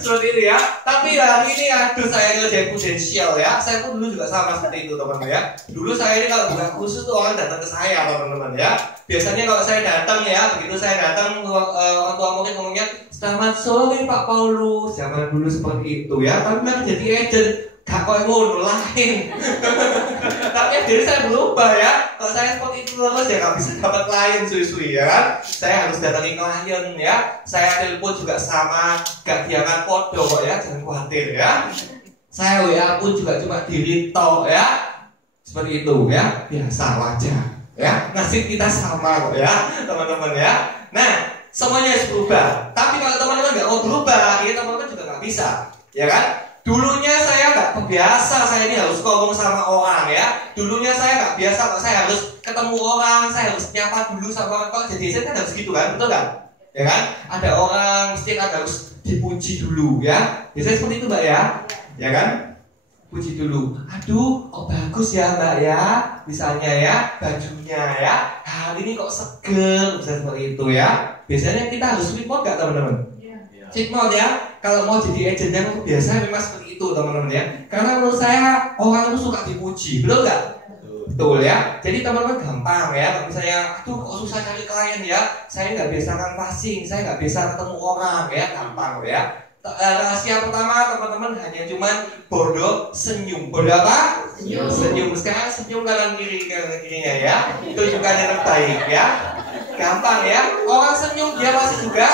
Seperti itu ya. Tapi hari ini aduh saya ngerjain Prudential ya. Saya pun dulu juga sama seperti itu teman-teman ya. Dulu saya ini kalau buka kursus tuh orang datang ke saya teman-teman ya. Biasanya kalau saya datang ya, begitu saya datang orang tua murid ngomongnya, "Selamat sore Pak Paulus." Zaman dulu seperti itu ya. Tapi mari jadi agent. gak koyo ngono lain. Tapi diri saya berubah ya. Kalau saya seperti itu terus ya gak bisa dapat klien suwi-suwi ya kan. Saya harus datangi klien ya. Saya telepon juga sama, gak diangkat podo kok ya, jangan khawatir ya. Saya WA pun juga cuma diri tok ya. Seperti itu ya, biasa wajar ya. Nasib kita sama kok ya, teman-teman ya. Nah, semuanya harus berubah. Tapi kalau teman-teman nggak mau berubah, ya teman-teman juga nggak bisa, ya kan? Dulunya saya nggak biasa, saya ini harus ngomong sama orang ya. Dulunya saya nggak biasa, kok saya harus ketemu orang, saya harus nyapa dulu sama orang. Kalau jadi saya kan harus gitu kan, betul kan? Ya kan? Ada orang mesti kan harus dipuji dulu ya. Biasanya seperti itu mbak ya, ya kan? Puji dulu. Aduh, kok bagus ya mbak ya, misalnya ya bajunya ya. Hari ini kok seger, bisa seperti itu ya. Biasanya kita harus sweet mode gak teman-teman? Sweet mode ya. Kalau mau jadi agent yang biasa memang seperti itu teman-teman ya. Karena menurut saya orang itu suka dipuji, betul nggak? Betul ya. Jadi teman-teman gampang ya. Kalau misalnya, aduh kok susah cari klien ya. Saya nggak biasa canvassing, saya nggak biasa ketemu orang ya. Gampang ya. Rahasia pertama teman-teman hanya cuman bodoh senyum. Bodoh apa? Senyum. Sekarang senyum kanan kirinya ya. Itu juga yang terbaik ya. Gampang ya. Orang senyum dia pasti juga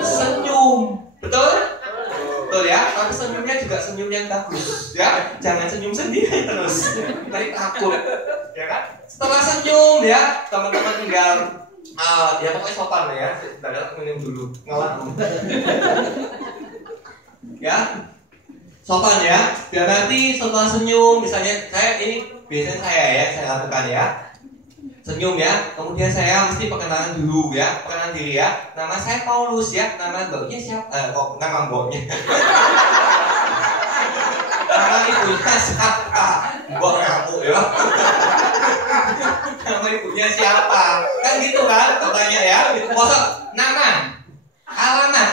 senyum. Betul? Betul ya. Tapi senyumnya juga senyum yang bagus ya. Jangan senyum sendiri terus. Nanti takut. Ya kan? Setelah senyum ya, teman-teman tinggal ya pokoknya sopan ya. Sebentar minum dulu. Ngalah. Ya, sopan ya. Biar nanti setelah senyum, misalnya saya ini biasanya saya lakukan ya. Senyum ya. Kemudian saya mesti perkenalan dulu ya, perkenalan diri ya. Nama saya Paulus ya. Nama mboknya siapa? Nama mboknya. Nama ibunya siapa? Mbok kamu ya. Nama ibunya siapa? Kan gitu kan? Katanya ya. Masa nama, alamat.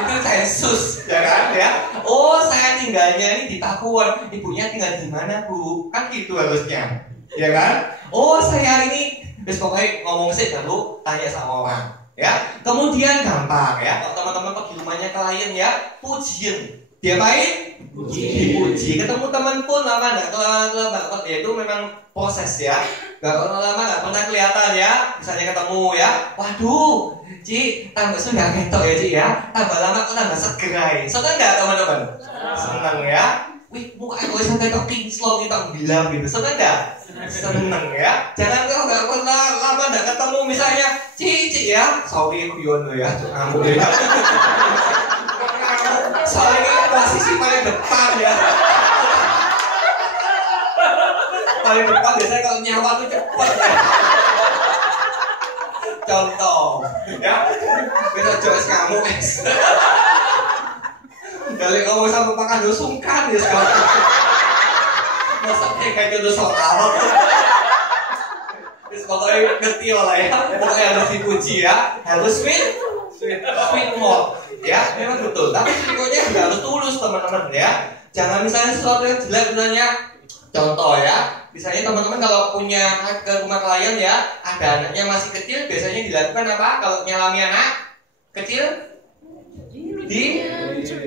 Itu saya sus, ya kan ya. Oh, saya tinggalnya ini di Pakuwon. Ibunya tinggal di mana bu? Kan gitu harusnya, ya kan? Oh, saya ini, terus pokoknya ngomong sih baru tanya sama orang, ya. Kemudian gampang ya. Kalau teman-teman pergi rumahnya klien ya, pujiin. Diapain? Dipuji. Ketemu teman pun lama nggak kelihatan, ya itu memang proses ya. Nggak lama nggak pernah kelihatan ya. Misalnya ketemu ya, waduh. Ci, tambah sudah ketok ya Ci ya. Tambah lama kok tambah segerai. Seneng gak teman-teman? Seneng ya. Wih, muka aku sampai ketok kinclong kita bilang gitu. Seneng gak? Seneng ya. Jangan kalau gak pernah lama gak ketemu misalnya Ci ya. Sorry guyon lo ya. Kamu ya. Soalnya posisi paling depan ya. Paling depan biasanya kalau nyawa tuh cepet ya. Contoh ya, kita coba kamu dari kamu sampai makan dulu sungkan ya sekarang. Masa kayak gitu soal terus pokoknya ngerti lah ya. Pokoknya harus dipuji ya. Harus sweet mode ya, memang betul. Tapi berikutnya juga harus tulus teman-teman ya. Jangan misalnya sesuatu yang jelek misalnya. Contoh ya, misalnya teman-teman kalau punya ke rumah klien ya, ada anaknya masih kecil, biasanya dilakukan apa? Kalau nyalami anak kecil di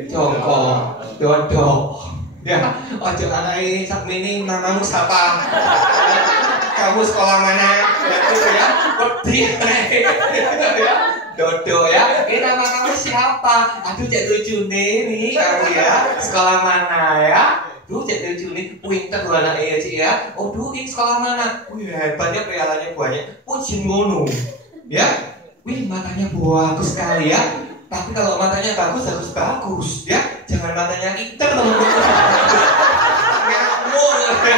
jongkok, dodok ya. Ojo anak ini sak mini namamu siapa? Kamu sekolah mana? Gitu ya, pedih ya. Dodo ya, ini nama kamu siapa? Aduh cek lucu nih kamu ya, sekolah mana ya? Duh, cek lucu nih, pinter lu anaknya ya Cik ya. Oh duh, ini sekolah mana? Wih, hebatnya pialanya banyak. Pujiin ngono ya. Wih, matanya bagus sekali ya. Tapi kalau matanya bagus, harus bagus ya. Jangan matanya pinter teman-teman. Ngamuk ya.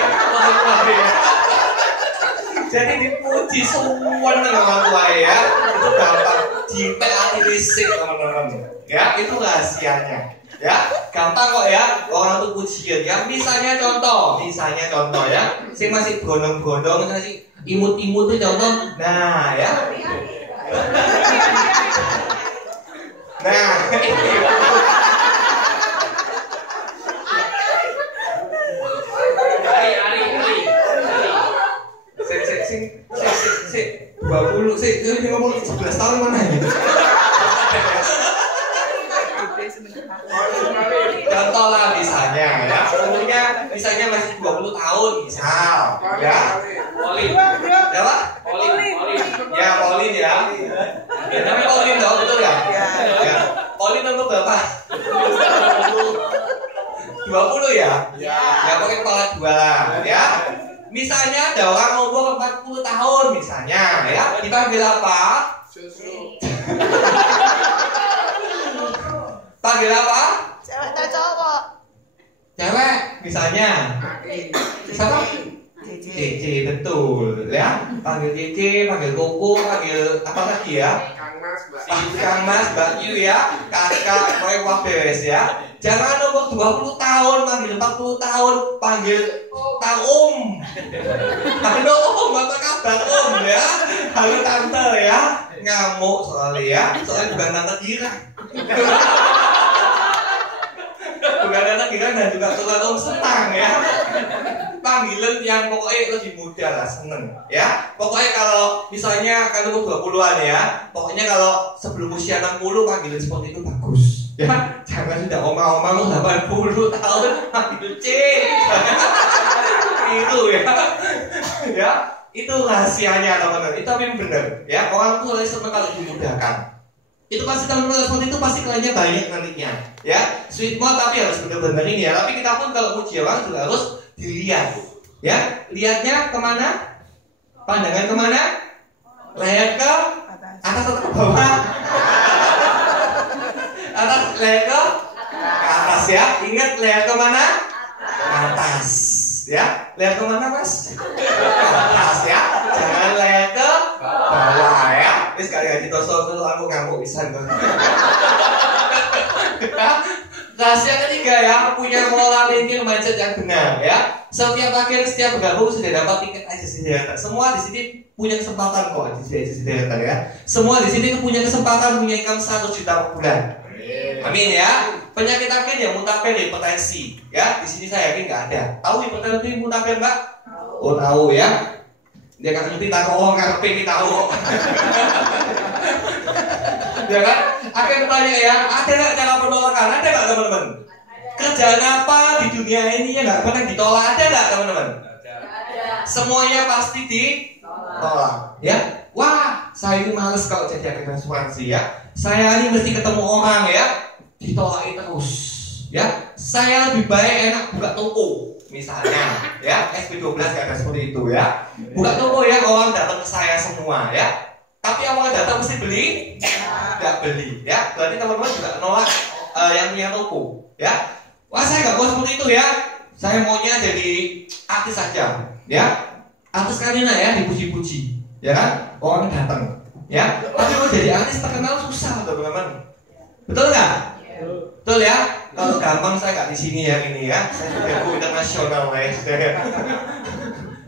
Jadi dipuji semua dengan orang tua ya. Itu gampang dipelatih teman-teman ya. Itu rahasianya ya. Gampang kok ya. Orang tuh pujian ya. Misalnya contoh ya. Si masih gondong-gondong, masih imut-imut tuh contoh. Nah ya. Nah. Sik 20 sik 50 11 tahun mana ya? Contoh lah misalnya tahun misal, ya. Polin. Apa? Polin. Ya, Polin ya. Ya, namanya Polin dong, betul ya? Ya. Polin nomor berapa? 20 ya? Ya, pokoknya kepala 2 lah, ya. Misalnya ada orang umur 40 tahun misalnya, ya. Dipanggil apa? Susu. Panggil apa? Cewek atau cowok? Cewek, misalnya. Siapa? Cici, betul, ya. Panggil Cici, panggil Koko, panggil apa lagi ya? Kang Mas, Mbak Yu ya, kakak, pokoknya wah beres ya. Jangan nomor 20 tahun, panggil 40 tahun, panggil Kang Halo Om, apa kabar Om ya? Halo Tante ya. Ngamuk soalnya ya, soalnya bukan Tante Gira. Bukan Tante Gira dan juga tukang Om Senang ya. Panggilan yang pokoknya lebih muda lah, seneng ya. Pokoknya kalau misalnya kan umur 20-an ya, pokoknya kalau sebelum usia 60 panggilan seperti itu bagus ya. Jangan sudah oma-oma lu 80 tahun panggil C. Itu ya. Ya, itu rahasianya teman-teman. Itu memang benar ya. Orang tua seneng kalau dimudahkan. Itu pasti teman-teman seperti itu pasti kliennya banyak nantinya ya. Sweet mouth tapi harus benar-benar ini ya. Tapi kita pun kalau puji orang juga harus dilihat ya. Lihatnya kemana? Pandangan kemana? Lihat ke atas atau ke bawah? Atas, lihat ke atas ya. Ingat lihat kemana? Atas ya. Lihat kemana Mas? Ke atas ya. Jangan lihat ke bawah ya. Ini sekali lagi tosok aku ngamuk bisa. Rahasia ketiga ya, punya moral thinking mindset yang benar ya. Setiap akhir setiap bergabung sudah dapat tiket aja sendiri. Semua di sini punya kesempatan kok di sini ya. Semua di sini punya kesempatan punya income 1 juta per bulan. Amin ya. Penyakit akhir ya mutaper hipertensi ya. Di sini saya yakin nggak ada. Tahu hipertensi mutaper Mbak? Oh tahu ya. Dia kan ngerti tahu, ngarepe kita tahu. Ya kan? Akhirnya bertanya ya, ada nggak cara penolakan? Ada nggak teman-teman? Kerjaan apa di dunia ini yang nggak pernah ditolak? Ada nggak teman-teman? Semuanya pasti ditolak. Ya, wah, saya ini males kalau jadi agen asuransi ya. Saya ini mesti ketemu orang ya, ditolak terus. Ya, saya lebih baik enak buka toko. Misalnya, ya, SP12 kayak seperti itu ya. Buka toko ya, orang datang ke saya semua ya. Tapi orang datang mesti beli? Nggak beli ya. Berarti teman-teman juga nolak yang punya toko ya. Wah saya nggak mau seperti itu ya. Saya maunya jadi artis saja ya. Artis karena ya dipuji-puji ya kan. Orang datang ya. Tapi mau jadi artis terkenal susah teman-teman. Betul nggak? Betul ya. Kalau gampang saya nggak di sini ya ini ya. Saya sudah internasional ya.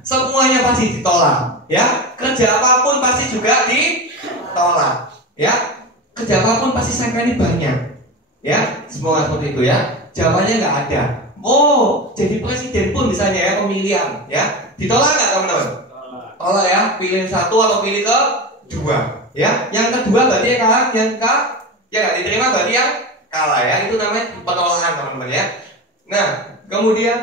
Semuanya pasti ditolak ya. Kerja apapun pasti juga ditolak ya. Kerja apapun pasti sangkanya banyak ya. Semua seperti itu ya. Jawabannya nggak ada. Oh, jadi presiden pun misalnya ya, pemilihan ya. Ditolak nggak teman-teman? Tolak ya. Pilih satu atau pilih kedua ya. Yang kedua berarti yang kalah. Yang nggak diterima berarti yang kalah ya. Itu namanya penolakan teman-teman ya. Nah kemudian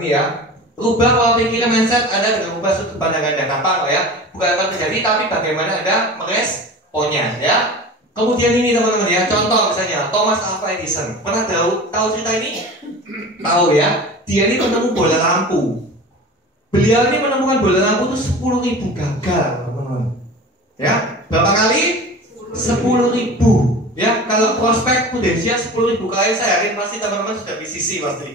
ini ya, rubah pola pikir mindset Anda dengan ubah sudut pandang Anda. Gampang ya. Bukan apa terjadi tapi bagaimana Anda meresponnya ya. Kemudian ini teman-teman ya, contoh misalnya Thomas Alva Edison. Pernah tahu cerita ini? Tahu ya. Dia ini penemu bola lampu. Beliau ini menemukan bola lampu itu 10.000 gagal teman-teman. Ya, berapa kali? 10.000 ya. Kalau prospek potensial 10.000 kali saya yakin pasti teman-teman sudah PCC pasti.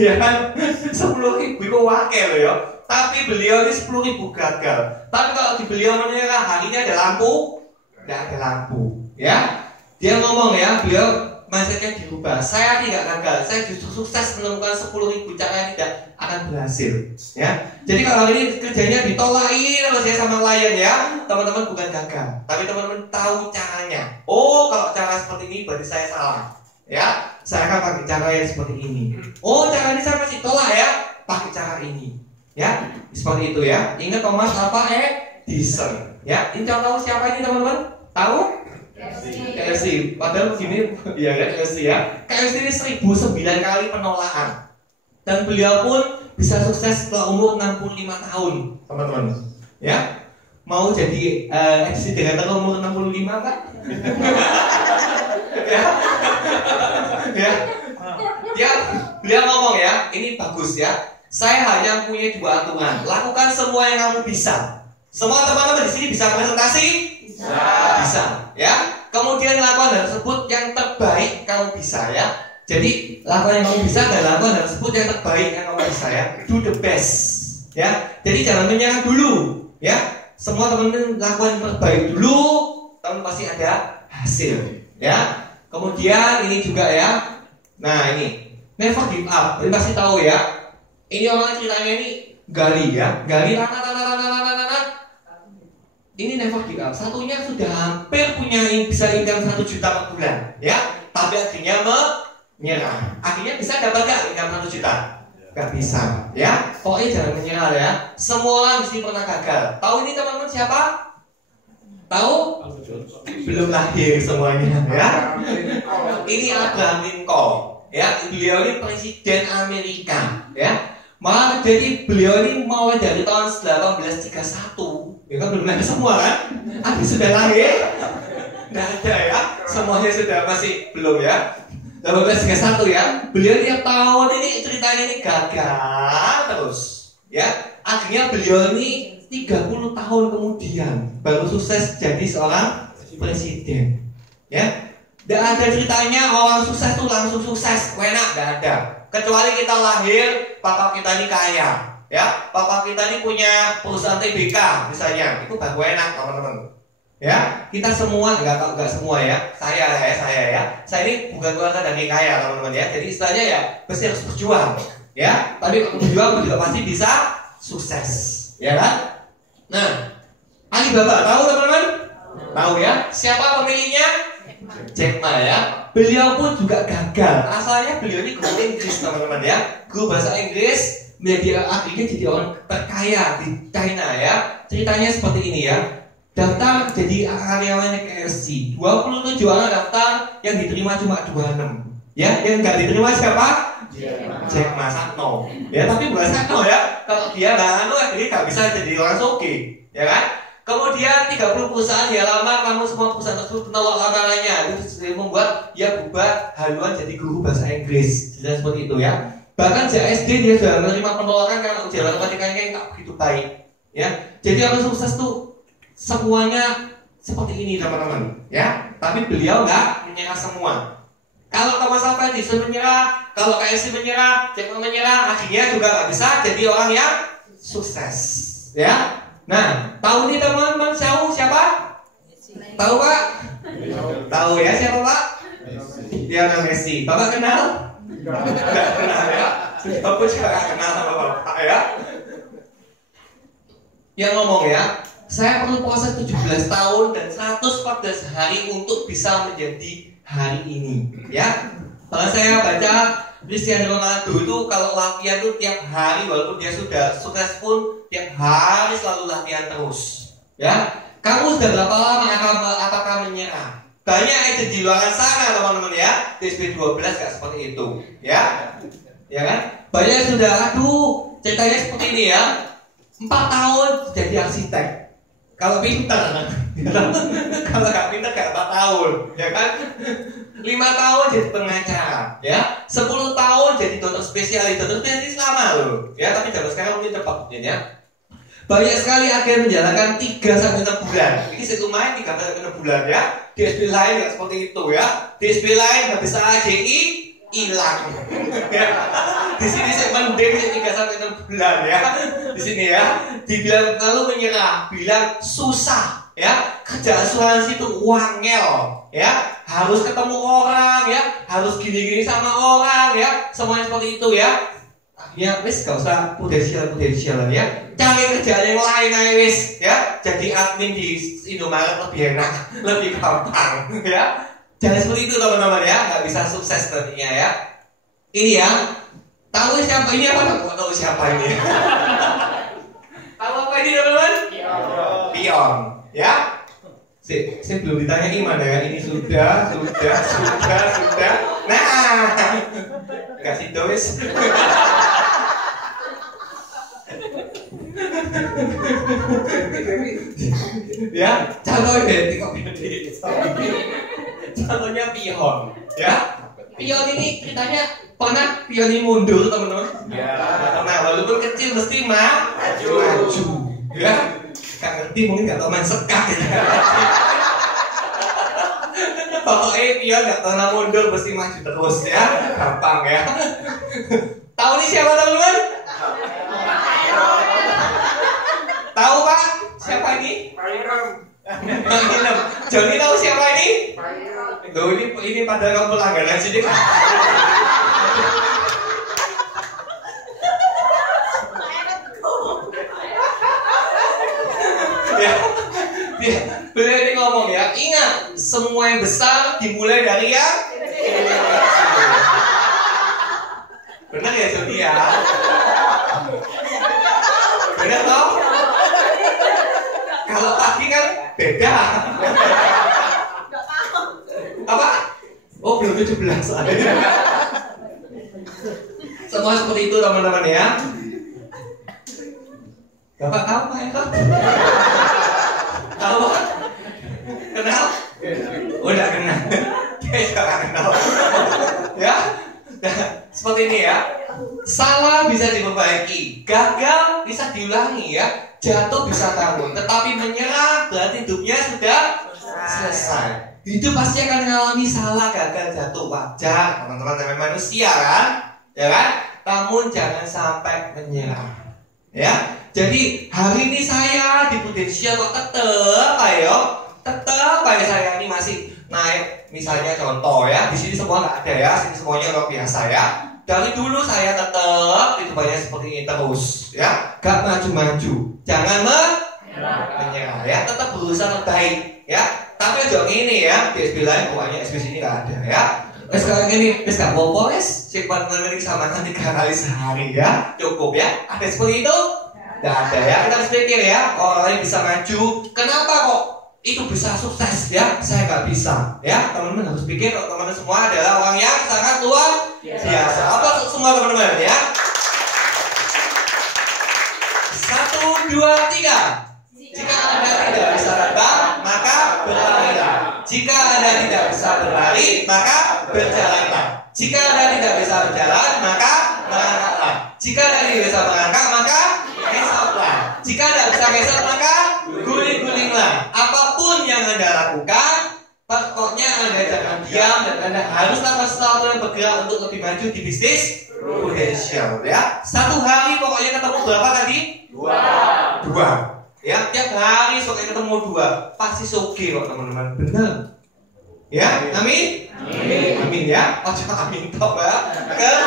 Ya kan? 10.000 itu wakil loh ya. Tapi beliau ini 10.000 gagal. Tapi kalau di beliau menyerah hari ini ada lampu, tidak ada lampu ya. Dia ngomong ya, beliau mindsetnya dirubah. Saya tidak gagal, saya justru sukses menemukan 10.000 cara yang tidak akan berhasil ya. Jadi kalau ini kerjanya ditolakin kalau saya sama klien ya, teman-teman bukan gagal, tapi teman-teman tahu caranya. Oh, kalau cara seperti ini berarti saya salah ya. Saya akan pakai cara yang seperti ini. Oh, cara ini saya masih tolak ya, pakai cara ini ya. Seperti itu ya. Ingat Thomas Alva Edison ya. Ini tahu siapa ini teman-teman? Tahu? KFC. Padahal gini ya kan KFC ya. KFC ini 1009 kali penolakan. Dan beliau pun bisa sukses setelah umur 65 tahun, teman-teman. Ya, mau jadi edisi dengan umur 65 kan? Ya, ya, ya, beliau ngomong ya, ini bagus ya. Saya hanya punya 2 aturan. Lakukan semua yang kamu bisa. Semua teman-teman di sini bisa presentasi? Bisa. Ya. Kemudian lakukan hal tersebut yang terbaik kamu bisa ya. Jadi lakukan yang kamu bisa dan lakukan hal tersebut yang terbaik yang kamu bisa ya. Do the best. Ya. Jadi jangan menyerah dulu. Ya. Semua teman-teman lakukan yang terbaik dulu, teman pasti ada hasil. Ya. Kemudian ini juga ya. Nah ini never give up. Kalian pasti tahu ya. Ini orang ceritanya ini gali ya. Gali ini never give up. Satunya sudah hampir punya bisa income 1 juta per bulan ya. Tapi akhirnya menyerah. Akhirnya bisa dapat gak income 1 juta? Gak bisa ya. Pokoknya jangan menyerah ya. Semua orang mesti pernah gagal. Tahu ini teman-teman siapa? Tahu? Belum lahir semuanya ya. Ini Abraham Lincoln ya. Beliau ini presiden Amerika ya. Malah jadi beliau ini mau dari tahun 1831. Ya kan belum lahir semua kan? Ada sudah lahir? Nggak ada ya. Semuanya sudah masih belum ya. 1831 ya. Beliau tiap tahun ini ceritanya ini gagal terus. Ya. Akhirnya beliau ini 30 tahun kemudian baru sukses jadi seorang presiden. Ya. Nggak ada ceritanya orang sukses tuh langsung sukses. Enak nggak ada. Kecuali kita lahir, papa kita ini kaya, ya, papa kita ini punya perusahaan TBK misalnya, itu baru enak teman-teman. Ya, kita semua nggak semua ya, saya ini bukan keluarga dari kaya teman-teman ya. Jadi istilahnya ya, pasti harus berjuang, ya. Tapi kalau berjuang juga pasti bisa sukses, ya kan? Nah, Alibaba tahu teman-teman? Tahu ya? Siapa pemiliknya? Jack Ma ya. Beliau pun juga gagal. Asalnya beliau ini guru Inggris teman-teman ya. Guru bahasa Inggris menjadi akhirnya jadi orang terkaya di China ya. Ceritanya seperti ini ya. Daftar jadi karyawannya KFC. 27 orang daftar, yang diterima cuma 26. Ya, yang nggak diterima siapa? Jack Ma Satno. Ya, tapi bukan Satno ya. Kalau dia nggak nggak bisa jadi orang soge, ya kan? Kemudian 30 perusahaan dia lama, kamu semua perusahaan tersebut menolak lamarannya. Itu membuat dia berubah haluan jadi guru bahasa Inggris. Jadi seperti itu ya. Bahkan sejak SD dia sudah menerima penolakan karena ujian matematikanya yang tak begitu baik. Ya. Jadi orang sukses tuh semuanya seperti ini teman-teman. Ya. Tapi beliau nggak menyerah semua. Kalau Thomas Alva Edison menyerah, kalau KFC menyerah, Jack Ma menyerah, akhirnya juga nggak bisa jadi orang yang sukses. Ya. Nah, tahu nih teman-teman, tahu siapa? Tahu Pak? Tahu ya siapa Pak? Lionel Messi. Bapak kenal? Enggak kenal ya. Bapak juga nggak kenal sama Bapak ya. Yang ngomong ya, saya perlu puasa 17 tahun dan 114 hari untuk bisa menjadi hari ini. Ya. Kalau saya baca Cristiano Ronaldo itu kalau latihan itu tiap hari, walaupun dia sudah sukses pun tiap hari selalu latihan terus. Ya, kamu sudah berapa lama apakah menyerah? Banyak agent di luar sana teman-teman ya. DSP 12 gak seperti itu. Ya, ya kan? Banyak sudah, aduh, ceritanya seperti ini ya. 4 tahun jadi arsitek. Kalau pinter, kalau gak pinter gak 4 tahun, ya kan? 5 tahun jadi pengacara, ya. 10 tahun jadi dokter spesialis. Dokter spesialis lama loh, ya. Tapi zaman sekarang mungkin cepat, ya. Banyak sekali agen menjalankan 3-6 bulan. Ini lumayan 3-6 bulan ya. DSP lain nggak seperti itu ya. DSP lain habis AJI hilang. Ya. Di sini saya mending 3-6 bulan ya. Di sini ya. Dibilang lalu menyerah, bilang susah ya. Kerja asuransi itu wangel ya. Harus ketemu orang ya. Harus gini-gini sama orang ya. Semuanya seperti itu ya. Ya wis gak usah prudensial ya. Cari kerjaan yang lain aja wis ya. Jadi admin di Indomaret lebih enak, lebih gampang ya. Jangan seperti itu teman-teman ya. Gak bisa sukses nantinya ya. Ini ya. Tahu siapa ini apa? Gak tahu siapa ini. Tahu apa ini teman-teman? Pion ya. Saya belum ditanya gimana ya. Ini sudah. Nah, kasih dois. Ya, contoh identik kok contohnya pion, ya. Pion ini ceritanya pernah pion ini mundur teman-teman? Ya. Nah, walaupun kecil mesti maju. Ya, gak ngerti mungkin gak tau main sekak ya. Pokoknya pion gak pernah mundur mesti maju terus ya, gampang ya. Tahu nih siapa teman-teman? Tahu Pak? Siapa ini? Joni tahu siapa ini? Loh ini pada kamu langganan sini kan? Beliau ini ngomong ya, ingat semua yang besar dimulai dari yang benar ya Joni ya? Benar toh? Kalau pagi kan beda. Apa? Oh belum 17 Semua seperti itu teman-teman ya. Bapak tahu Pak Eko? Tahu Pak? Kenal? Oh enggak kenal. Kayak gak kenal. Ya? Nah, seperti ini ya. Salah bisa diperbaiki, gagal bisa diulangi ya. Jatuh bisa bangun, tetapi menyerah berarti hidupnya sudah selesai. Hidup pasti akan mengalami salah, gagal, jatuh, wajar. Teman-teman namanya manusia kan, ya kan? Namun jangan sampai menyerah, ya. Jadi hari ini saya di Prudensial kok tetap ayo saya ini masih naik. Misalnya contoh ya, di sini semua nggak ada ya, sini semuanya luar biasa ya. Dari dulu saya tetap hidupannya seperti ini terus ya, gak maju-maju, jangan menyerah ya, tetap berusaha terbaik ya. Tapi jangan ini ya, di SB lain pokoknya SB sini gak ada ya. Sekarang ini, gak apa-apa simpan memetik sama 3 kali sehari ya, cukup ya. Ada seperti itu? Gak ada ya, kita harus pikir ya, orang lain bisa maju, kenapa kok itu bisa sukses ya, saya nggak bisa ya. Teman-teman harus pikir teman-teman semua adalah orang yang sangat luar biasa. Apa semua teman-teman ya? 1, 2, 3. Jika Anda tidak bisa terbang, maka berlarilah. Jika Anda tidak bisa berlari, maka berjalanlah. Jika Anda tidak bisa berjalan, maka merangkaklah. Jika Anda tidak bisa merangkak, maka ngesotlah. Jika Anda bisa ngesot, maka guling-gulinglah. Apapun yang Anda lakukan, pokoknya Anda jangan diam dan Anda harus lakukan sesuatu yang bergerak untuk lebih maju di bisnis Prudensial ya. Satu hari pokoknya ketemu berapa tadi? 2 ya, tiap hari pokoknya ketemu 2 pasti soge kok teman-teman, benar ya. Amin. Amin ya. Oh cuma amin top ya kan.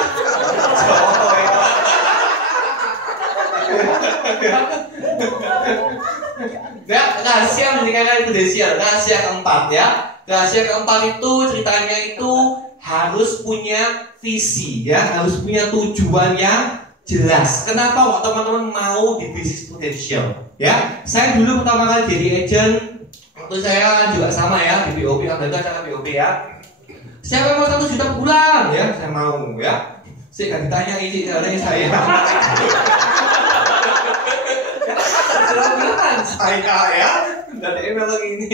Ya, rahasia meningkatkan Prudensial, rahasia keempat ya. Rahasia keempat itu ceritanya itu harus punya visi ya, harus punya tujuan yang jelas. Kenapa kok teman-teman mau di bisnis Prudensial ya? Saya dulu pertama kali jadi agent, waktu saya juga sama ya di BOP, ada acara BOP ya. Saya mau 1 juta per bulan ya, saya mau ya. Saya kan ditanya ini caranya saya. Jelas saya ya, dan email ini.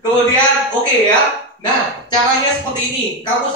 Kemudian oke ya. Nah caranya seperti ini. Kamu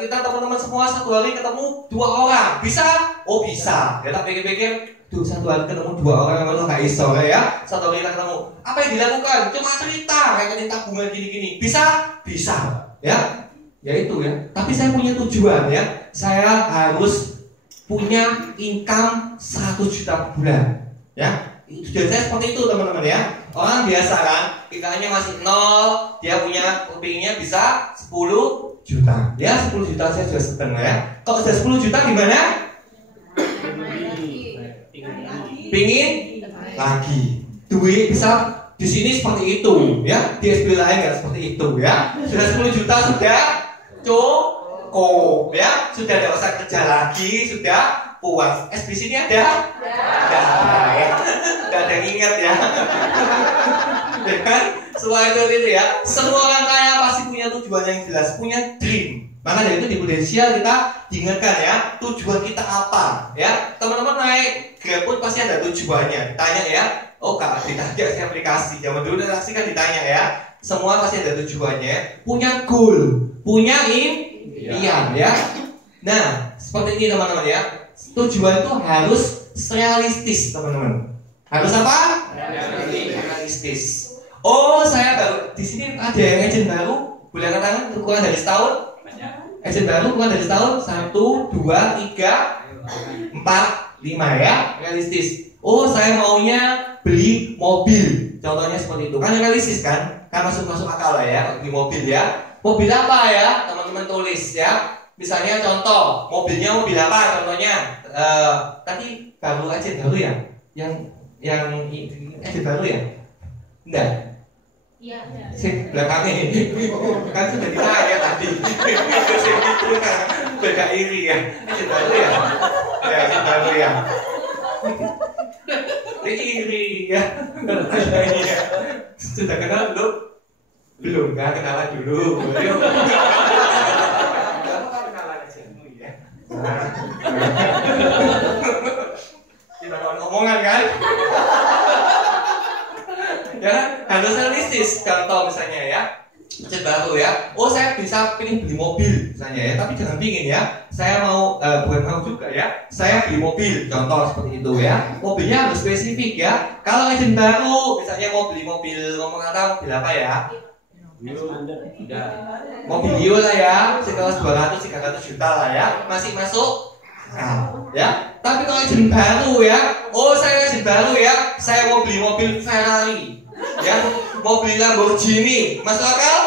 kita teman-teman semua satu hari ketemu 2 orang, bisa? Oh bisa. Ya tak pikir-pikir, satu hari ketemu 2 orang kalau nggak iso ya. Satu hari kita ketemu. Apa yang dilakukan? Cuma cerita, kayak tabungan gini-gini. Bisa? Bisa. Ya. Ya itu ya. Tapi saya punya tujuan ya. Saya harus punya income 1 juta per bulan ya. Tujuan saya seperti itu teman-teman ya. Orang biasa kan, income-nya masih 0, dia punya kepinginnya bisa 10 juta ya. 10 juta saya sudah seneng ya. Kalau sudah 10 juta gimana? Pingin lagi. Duit bisa di sini seperti itu ya. Di SB lain nggak seperti itu ya. Sudah 10 juta sudah cukup ya, sudah tidak usah kerja lagi, sudah puas. SB sini ada? Tidak ada ya, tidak ada yang ingat ya. Ya kan? Semua itu ya. Semua orang kaya pasti punya tujuan yang jelas, punya dream Maka dari itu di Prudensial kita diingatkan ya, tujuan kita apa ya. Teman-teman naik Grab pun pasti ada tujuannya. Tanya ya, oh kak ditanya si aplikasi. Zaman dulu taksi kan ditanya ya. Semua pasti ada tujuannya. Punya goal, punya impian ya. Nah seperti ini teman-teman ya. Tujuan itu harus realistis teman-teman. Harus apa? Realistis. Oh saya baru di sini ada yang agent baru. Boleh angkat tangan? Kurang dari setahun? Agent baru kurang dari setahun? 1, 2, 3, 4, 5 ya, realistis. Oh saya maunya beli mobil. Contohnya seperti itu. Kan realistis kan? Kan masuk akal lah ya, beli mobil ya. Mobil apa ya? Teman-teman tulis ya. Misalnya contoh, mobilnya mobil apa contohnya? Tadi baru agent baru ya? Yang agent baru ya? Enggak? Iya. Belakangnya kan sudah ditanya tadi. Itu kan beda iri ya. Agent baru ya? Ya agent baru ya. Iri ya. Sudah kenal belum? Belum kan, kenalan dulu. Yuk. Kamu kan kenalan aja dulu ya. Kita lawan omongan kan? Ya, harus realistis. Contoh misalnya ya, budget baru ya. Oh saya bisa pilih beli mobil misalnya ya, tapi jangan pingin ya. Saya mau bukan mau juga ya. Saya beli mobil, contoh seperti itu ya. Mobilnya harus spesifik ya. Kalau agent baru, misalnya mau beli mobil, ngomong kata mobil apa ya? Mobil Mio lah ya, sekelas 200-300 juta lah ya, masih masuk. Nah, ya. Tapi kalau agent baru ya, oh saya agent baru ya, saya mau beli mobil Ferrari. Ya, mau beli Lamborghini, masuk akal?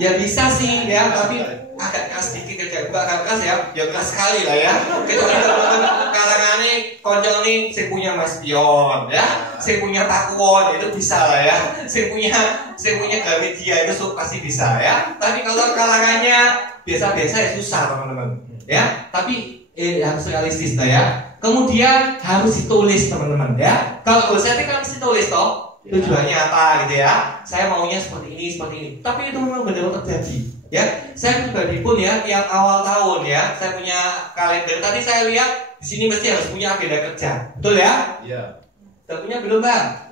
Ya bisa sih ya, tapi agak keras dikit kerja gua agak keras ya keras sekali lah ya. Kecuali teman-teman kalangannya konco nih, saya punya Mas Pion ya, saya punya Takwon itu bisa lah ya, saya punya Gramedia itu pasti bisa ya. Tapi kalau kalangannya biasa-biasa ya susah teman-teman ya. Tapi harus realistis lah ya. Kemudian harus ditulis teman-teman ya. Kalau goal setting kan mesti tulis toh. Tujuannya apa gitu ya? Saya maunya seperti ini. Tapi itu memang benar terjadi. Ya, saya pribadi pun ya, tiap awal tahun ya, saya punya kalender. Tadi saya lihat di sini mesti harus punya agenda kerja, betul ya? Iya. Sudah punya belum bang?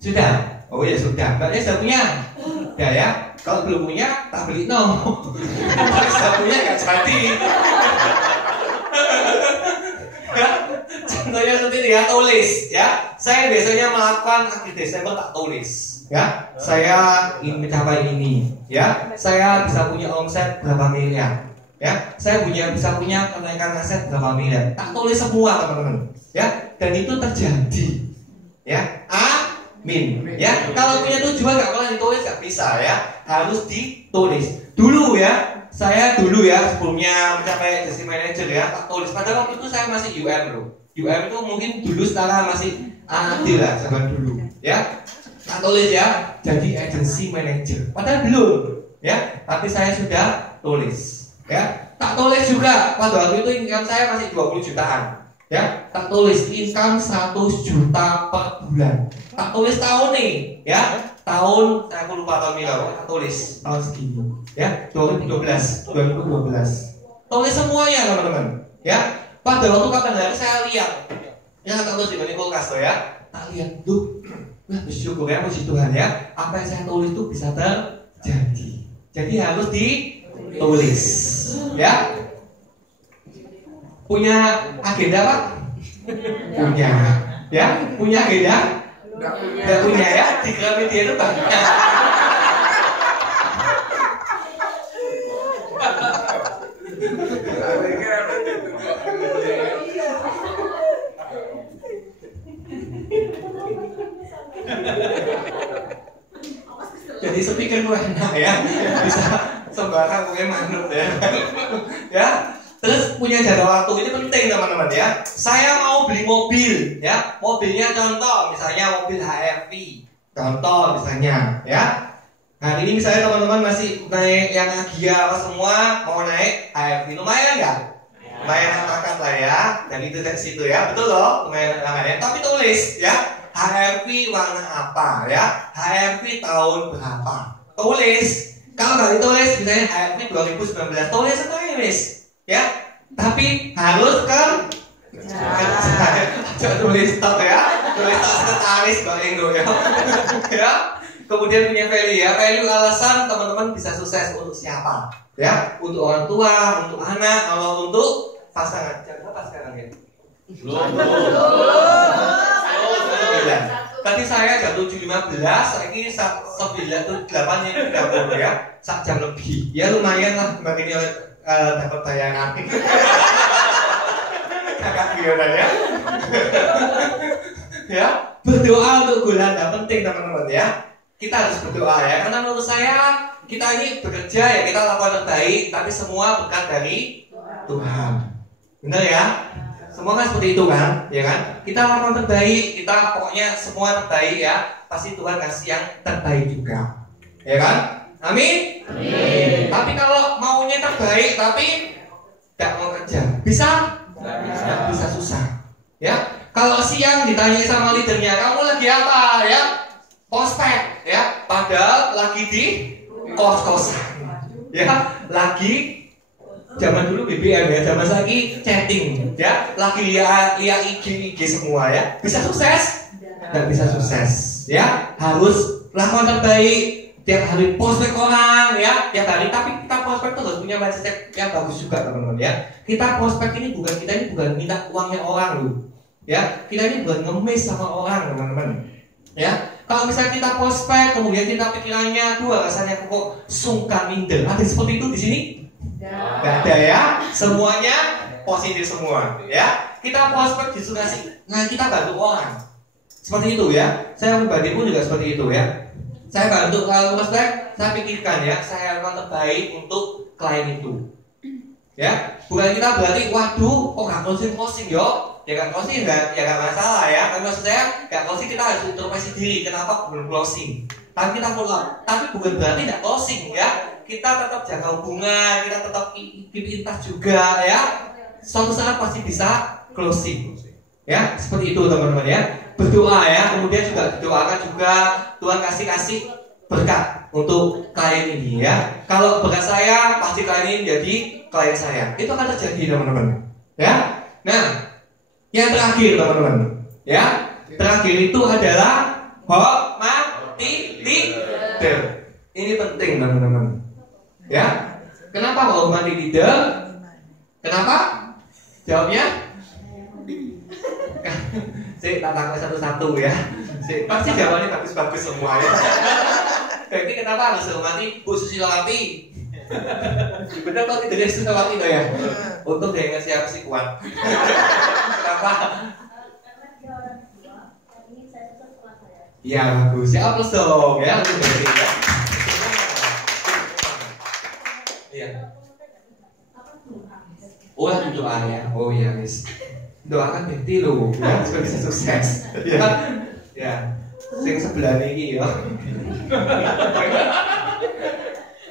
Sudah. Oh ya sudah. Mbaknya sudah punya? Ya. Kalau belum punya, tak beli no. Sudah punya nggak jadi. Ya, contohnya seperti ini ya, tulis ya. Saya biasanya melakukan akhir Desember tak tulis ya. Saya ingin mencapai ini ya. Saya bisa punya omset berapa miliar ya. Saya bisa punya kenaikan aset berapa miliar. Tak tulis semua teman-teman ya. Dan itu terjadi ya. Amin ya. Kalau punya tujuan nggak pernah ditulis nggak bisa ya. Harus ditulis dulu ya. Saya dulu ya sebelumnya mencapai jadi manajer ya, tak tulis. Pada waktu itu saya masih UM bro. UM itu mungkin dulu setara masih adil lah zaman dulu ya. Tak tulis ya, jadi agency manager. Padahal belum ya, tapi saya sudah tulis ya. Tak tulis juga pada waktu itu income saya masih 20 jutaan ya. Tak tulis income 100 juta per bulan. Tak tulis tahun nih ya. Tahun saya lupa tahun berapa, tak tulis tahun segini ya, 2012. Tulis semuanya teman-teman ya. Pada waktu kapan hari saya lihat ya, tak tulis di kulkas tuh ya. Tak lihat tuh, bersyukur ya, puji Tuhan ya, apa yang saya tulis itu bisa terjadi. Jadi harus ditulis ya. Punya agenda Pak? Punya ya, punya agenda? Nggak punya ya, di Gramedia itu banyak. Jadi speaker gue enak ya, bisa sembarang gue manut ya. Ya. Terus punya jadwal waktu ini penting teman-teman ya. Saya mau beli mobil ya. Mobilnya contoh misalnya mobil HRV. Contoh misalnya ya. Hari ini misalnya teman-teman masih naik yang Agia apa semua mau naik HRV, lumayan nggak? Lumayan angkat lah ya. Dan itu dari situ ya, betul loh, lumayan angkat. Tapi tulis ya, HRV warna apa ya? HRV tahun berapa? Tulis Kalau nggak ditulis, misalnya HRP 2019, tulis aja Miss, ya. Tapi harus jangan tulis stop ya, tulis tak sekretaris Bang Endo ya. Ya. Kemudian punya value ya, value alasan teman-teman bisa sukses untuk siapa? Ya, untuk orang tua, untuk anak, kalau untuk pasangan. Jangan apa sekarang ya? Tadi saya jam 7.15, ini 9.8 ini 30 ya, 1 jam lebih. Ya lumayan lah, kemarin ini dapat tayangan. Kakak gimana ya? Ya, berdoa untuk Gulanda penting teman-teman ya. Kita harus berdoa ya, karena menurut saya kita ini bekerja ya, kita lakukan terbaik, tapi semua berkat dari Tuhan. Benar ya? Semua kan seperti itu kan, ya kan? Kita lakukan terbaik, kita pokoknya semua terbaik ya. Pasti Tuhan kasih yang terbaik juga, ya kan? Amin. Amin. Tapi kalau maunya terbaik tapi tidak mau kerja, bisa? Tidak bisa, susah. Ya. Kalau siang ditanya sama leadernya, kamu lagi apa? Ya, prospek, ya. Padahal lagi di kos-kosan, ya. Lagi zaman dulu BBM ya, zaman lagi chatting ya, lagi lihat IG semua ya. Bisa sukses? Tidak bisa sukses ya. Harus lakukan terbaik. Tiap hari prospek orang ya, tiap hari. Tapi kita prospek tuh harus punya mindset yang bagus juga teman-teman ya. Kita prospek ini bukan minta uangnya orang loh ya. Kita ini bukan ngemis sama orang teman-teman ya. Kalau misalnya kita prospek kemudian kita pikirannya rasanya kok sungkan minder, ada seperti itu di sini? Gak ada ya, semuanya positif semua ya. Kita prospek justru kita bantu orang seperti itu ya. Saya pribadi pun juga seperti itu ya. Saya bantu kalau prospek, saya pikirkan ya, saya akan terbaik untuk klien itu ya. Bukan kita berarti waduh kok gak closing yo, ya gak closing ya gak masalah ya. Tapi maksud saya gak closing, kita harus introspeksi diri kenapa belum closing. Tapi kita follow up, tapi bukan berarti gak closing ya. Kita tetap jaga hubungan, kita tetap keep in touch juga ya. Suatu saat pasti bisa closing ya. Seperti itu teman-teman ya. Berdoa ya, kemudian juga doakan juga Tuhan kasih berkat untuk klien ini ya. Kalau berkat saya, pasti klien ini jadi klien saya. Itu akan terjadi teman-teman ya. Nah, yang terakhir teman-teman ya, terakhir itu adalah hormati leader. Ini penting teman-teman ya. Kenapa hormati leader? Kenapa? Jawabnya? Saya tak takut satu-satu ya. Pasti jawabannya bagus-bagus semua ya. Jadi kenapa harus hormati Bu Susilowati? Bener kok tidak Susilowati tuh ya. Untuk dia ngasih aku sih kuat. Kenapa? Iya bagus. Ya plus dong ya. Untuk dari ya. Iya. Oh lagi doa ya. Oh iya Miss. Doakan Betty lo ya supaya bisa sukses ya. Ya. Sing sebelah ini ya.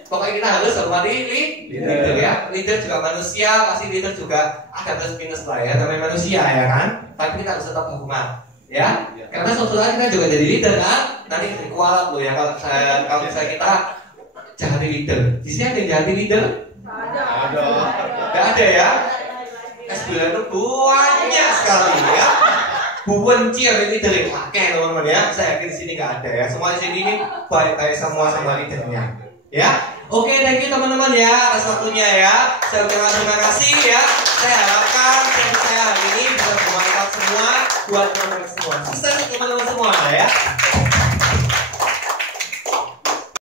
Pokoknya kita harus hormati leader ya. Leader juga manusia, pasti leader juga ada plus minus lah ya. Namanya manusia ya kan. Tapi kita harus tetap hormat ya. Karena suatu saat kita juga jadi leader kan. Nanti kualat lo ya kalau misalnya kita jadi leader. Di sini ada yang jadi leader? Ada. Gak ada ya. S9 itu banyak sekali ya. Benci yang leader pakai teman-teman ya. Saya yakin di sini nggak ada ya. Semua di sini ini baik-baik semua sama leadernya. Ya, oke, thank you teman-teman ya atas waktunya ya. Saya ucapkan terima kasih ya. Saya harapkan saya hari ini bisa bermanfaat semua buat teman-teman semua. Sukses teman-teman semua ya.